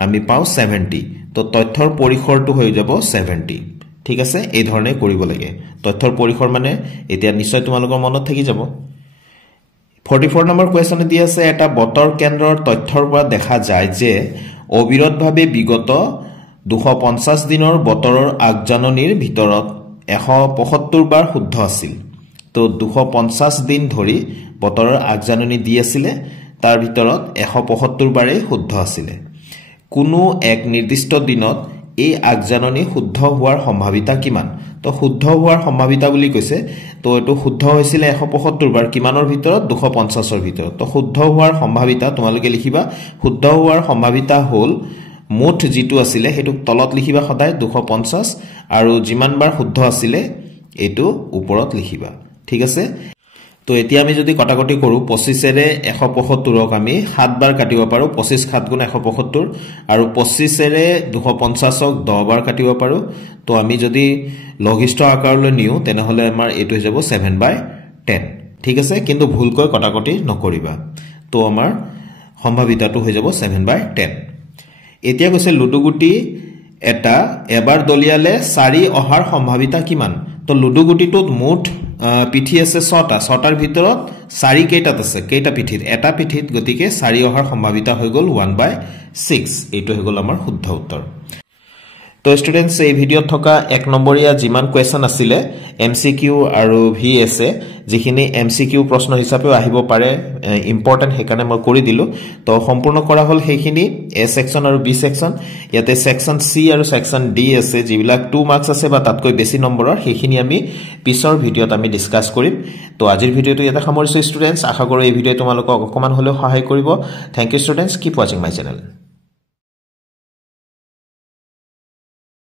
আমি পাও 70 তো তথ্যৰ পৰিসৰটো হৈ যাব 70 ঠিক আছে এই ধৰণে কৰিব লাগে তথ্যৰ পৰিসৰ মানে এতিয়া নিশ্চয় তোমালোকৰ মনত থাকি যাব 44 নম্বৰ কোৱেশ্যনে দিয়া আছে এটা বতৰ কেন্দ্ৰৰ তথ্যৰ পৰা দেখা যায় যে অবিৰতভাৱে বিগত 250 দিনৰ বতৰৰ আগজাননীৰ ভিতৰত 175 বাৰ শুদ্ধ আছিল তো 250 দিন ধৰি বতৰৰ আগজাননী দি আছিল তাৰ ভিতৰত 175 বাৰে শুদ্ধ আছিল কোনো এক নিৰ্দিষ্ট দিনত এই আগজাননী শুদ্ধ হোৱাৰ সম্ভাৱিতা কিমান তো শুদ্ধ হোৱাৰ সম্ভাৱিতা বুলি কৈছে তো এটো শুদ্ধ হৈছিল 175 বাৰ কিমানৰ ভিতৰত 250 ৰ ভিতৰত তো শুদ্ধ হোৱাৰ সম্ভাৱিতা তোমালোকে লিখিবা শুদ্ধ হোৱাৰ সম্ভাৱিতা হল মুঠ যেটো আছিল হেতু তলত লিখিবা সদায় 250 আৰু যিমান বাৰ শুদ্ধ আছিল এটো ওপৰত লিখিবা ঠিক আছে তো এতিয়া আমি যদি কটাকটি কৰো 25 এৰে 175 ক আমি 7 বাৰ কাটিব পাৰো 25 7 * 175 আৰু 25 এৰে 250 ক 10 বাৰ কাটিব পাৰো তো আমি যদি লঘিষ্ঠ আকাৰলৈ নিও তেনে হলে আমাৰ এটো হৈ যাব 7/10 ঠিক আছে কিন্তু ভুলকৈ কটাকটি নকৰিবা তো আমাৰ সম্ভাৱিতাটো হৈ যাব 7/10 এতিয়া কৈছে লুডুগুটি এটা এবাৰ দলিয়ালে 4 অহাৰ সম্ভাৱিতা কিমান তো লুডুগুটিটোত মুঠ পিঠি আছে 6টাৰ ভিতৰত 4 কেইটাত আছে কেইটা পিঠিত এটা পিঠিত গতিকে 4 অহাৰ সম্ভাৱিতা হৈ গল 1/6 এটো হৈ গল আমাৰ শুদ্ধ উত্তৰ তো স্টুডেন্টস এই ভিডিওত থকা 1 নম্বৰীয়া যিমান কোৱেশ্যন আছিল এমসিকিউ আৰু ভিএসএ যিখিনি এমসিকিউ প্ৰশ্ন হিচাপে আহিব পাৰে ইম্পৰ্টেন্ট হেকানে মই কৰি দিলো তো সম্পূৰ্ণ কৰা হল হেখিনি এ সেকশন আৰু বি সেকশন ইয়াতে সেকশন সি আৰু সেকশন ডি আছে যিবিলাক 2 মাৰ্কস আছে বা তাতকৈ বেছি নম্বৰৰ হেখিনি আমি পিছৰ ভিডিওত আমি ডিসকাস কৰিম তো আজিৰ ভিডিওটো ইয়াতে সামৰিছো স্টুডেন্টস আশা কৰো এই ভিডিও তোমালোকক অকমান হলেও সহায় কৰিব thank you students keep watching my channel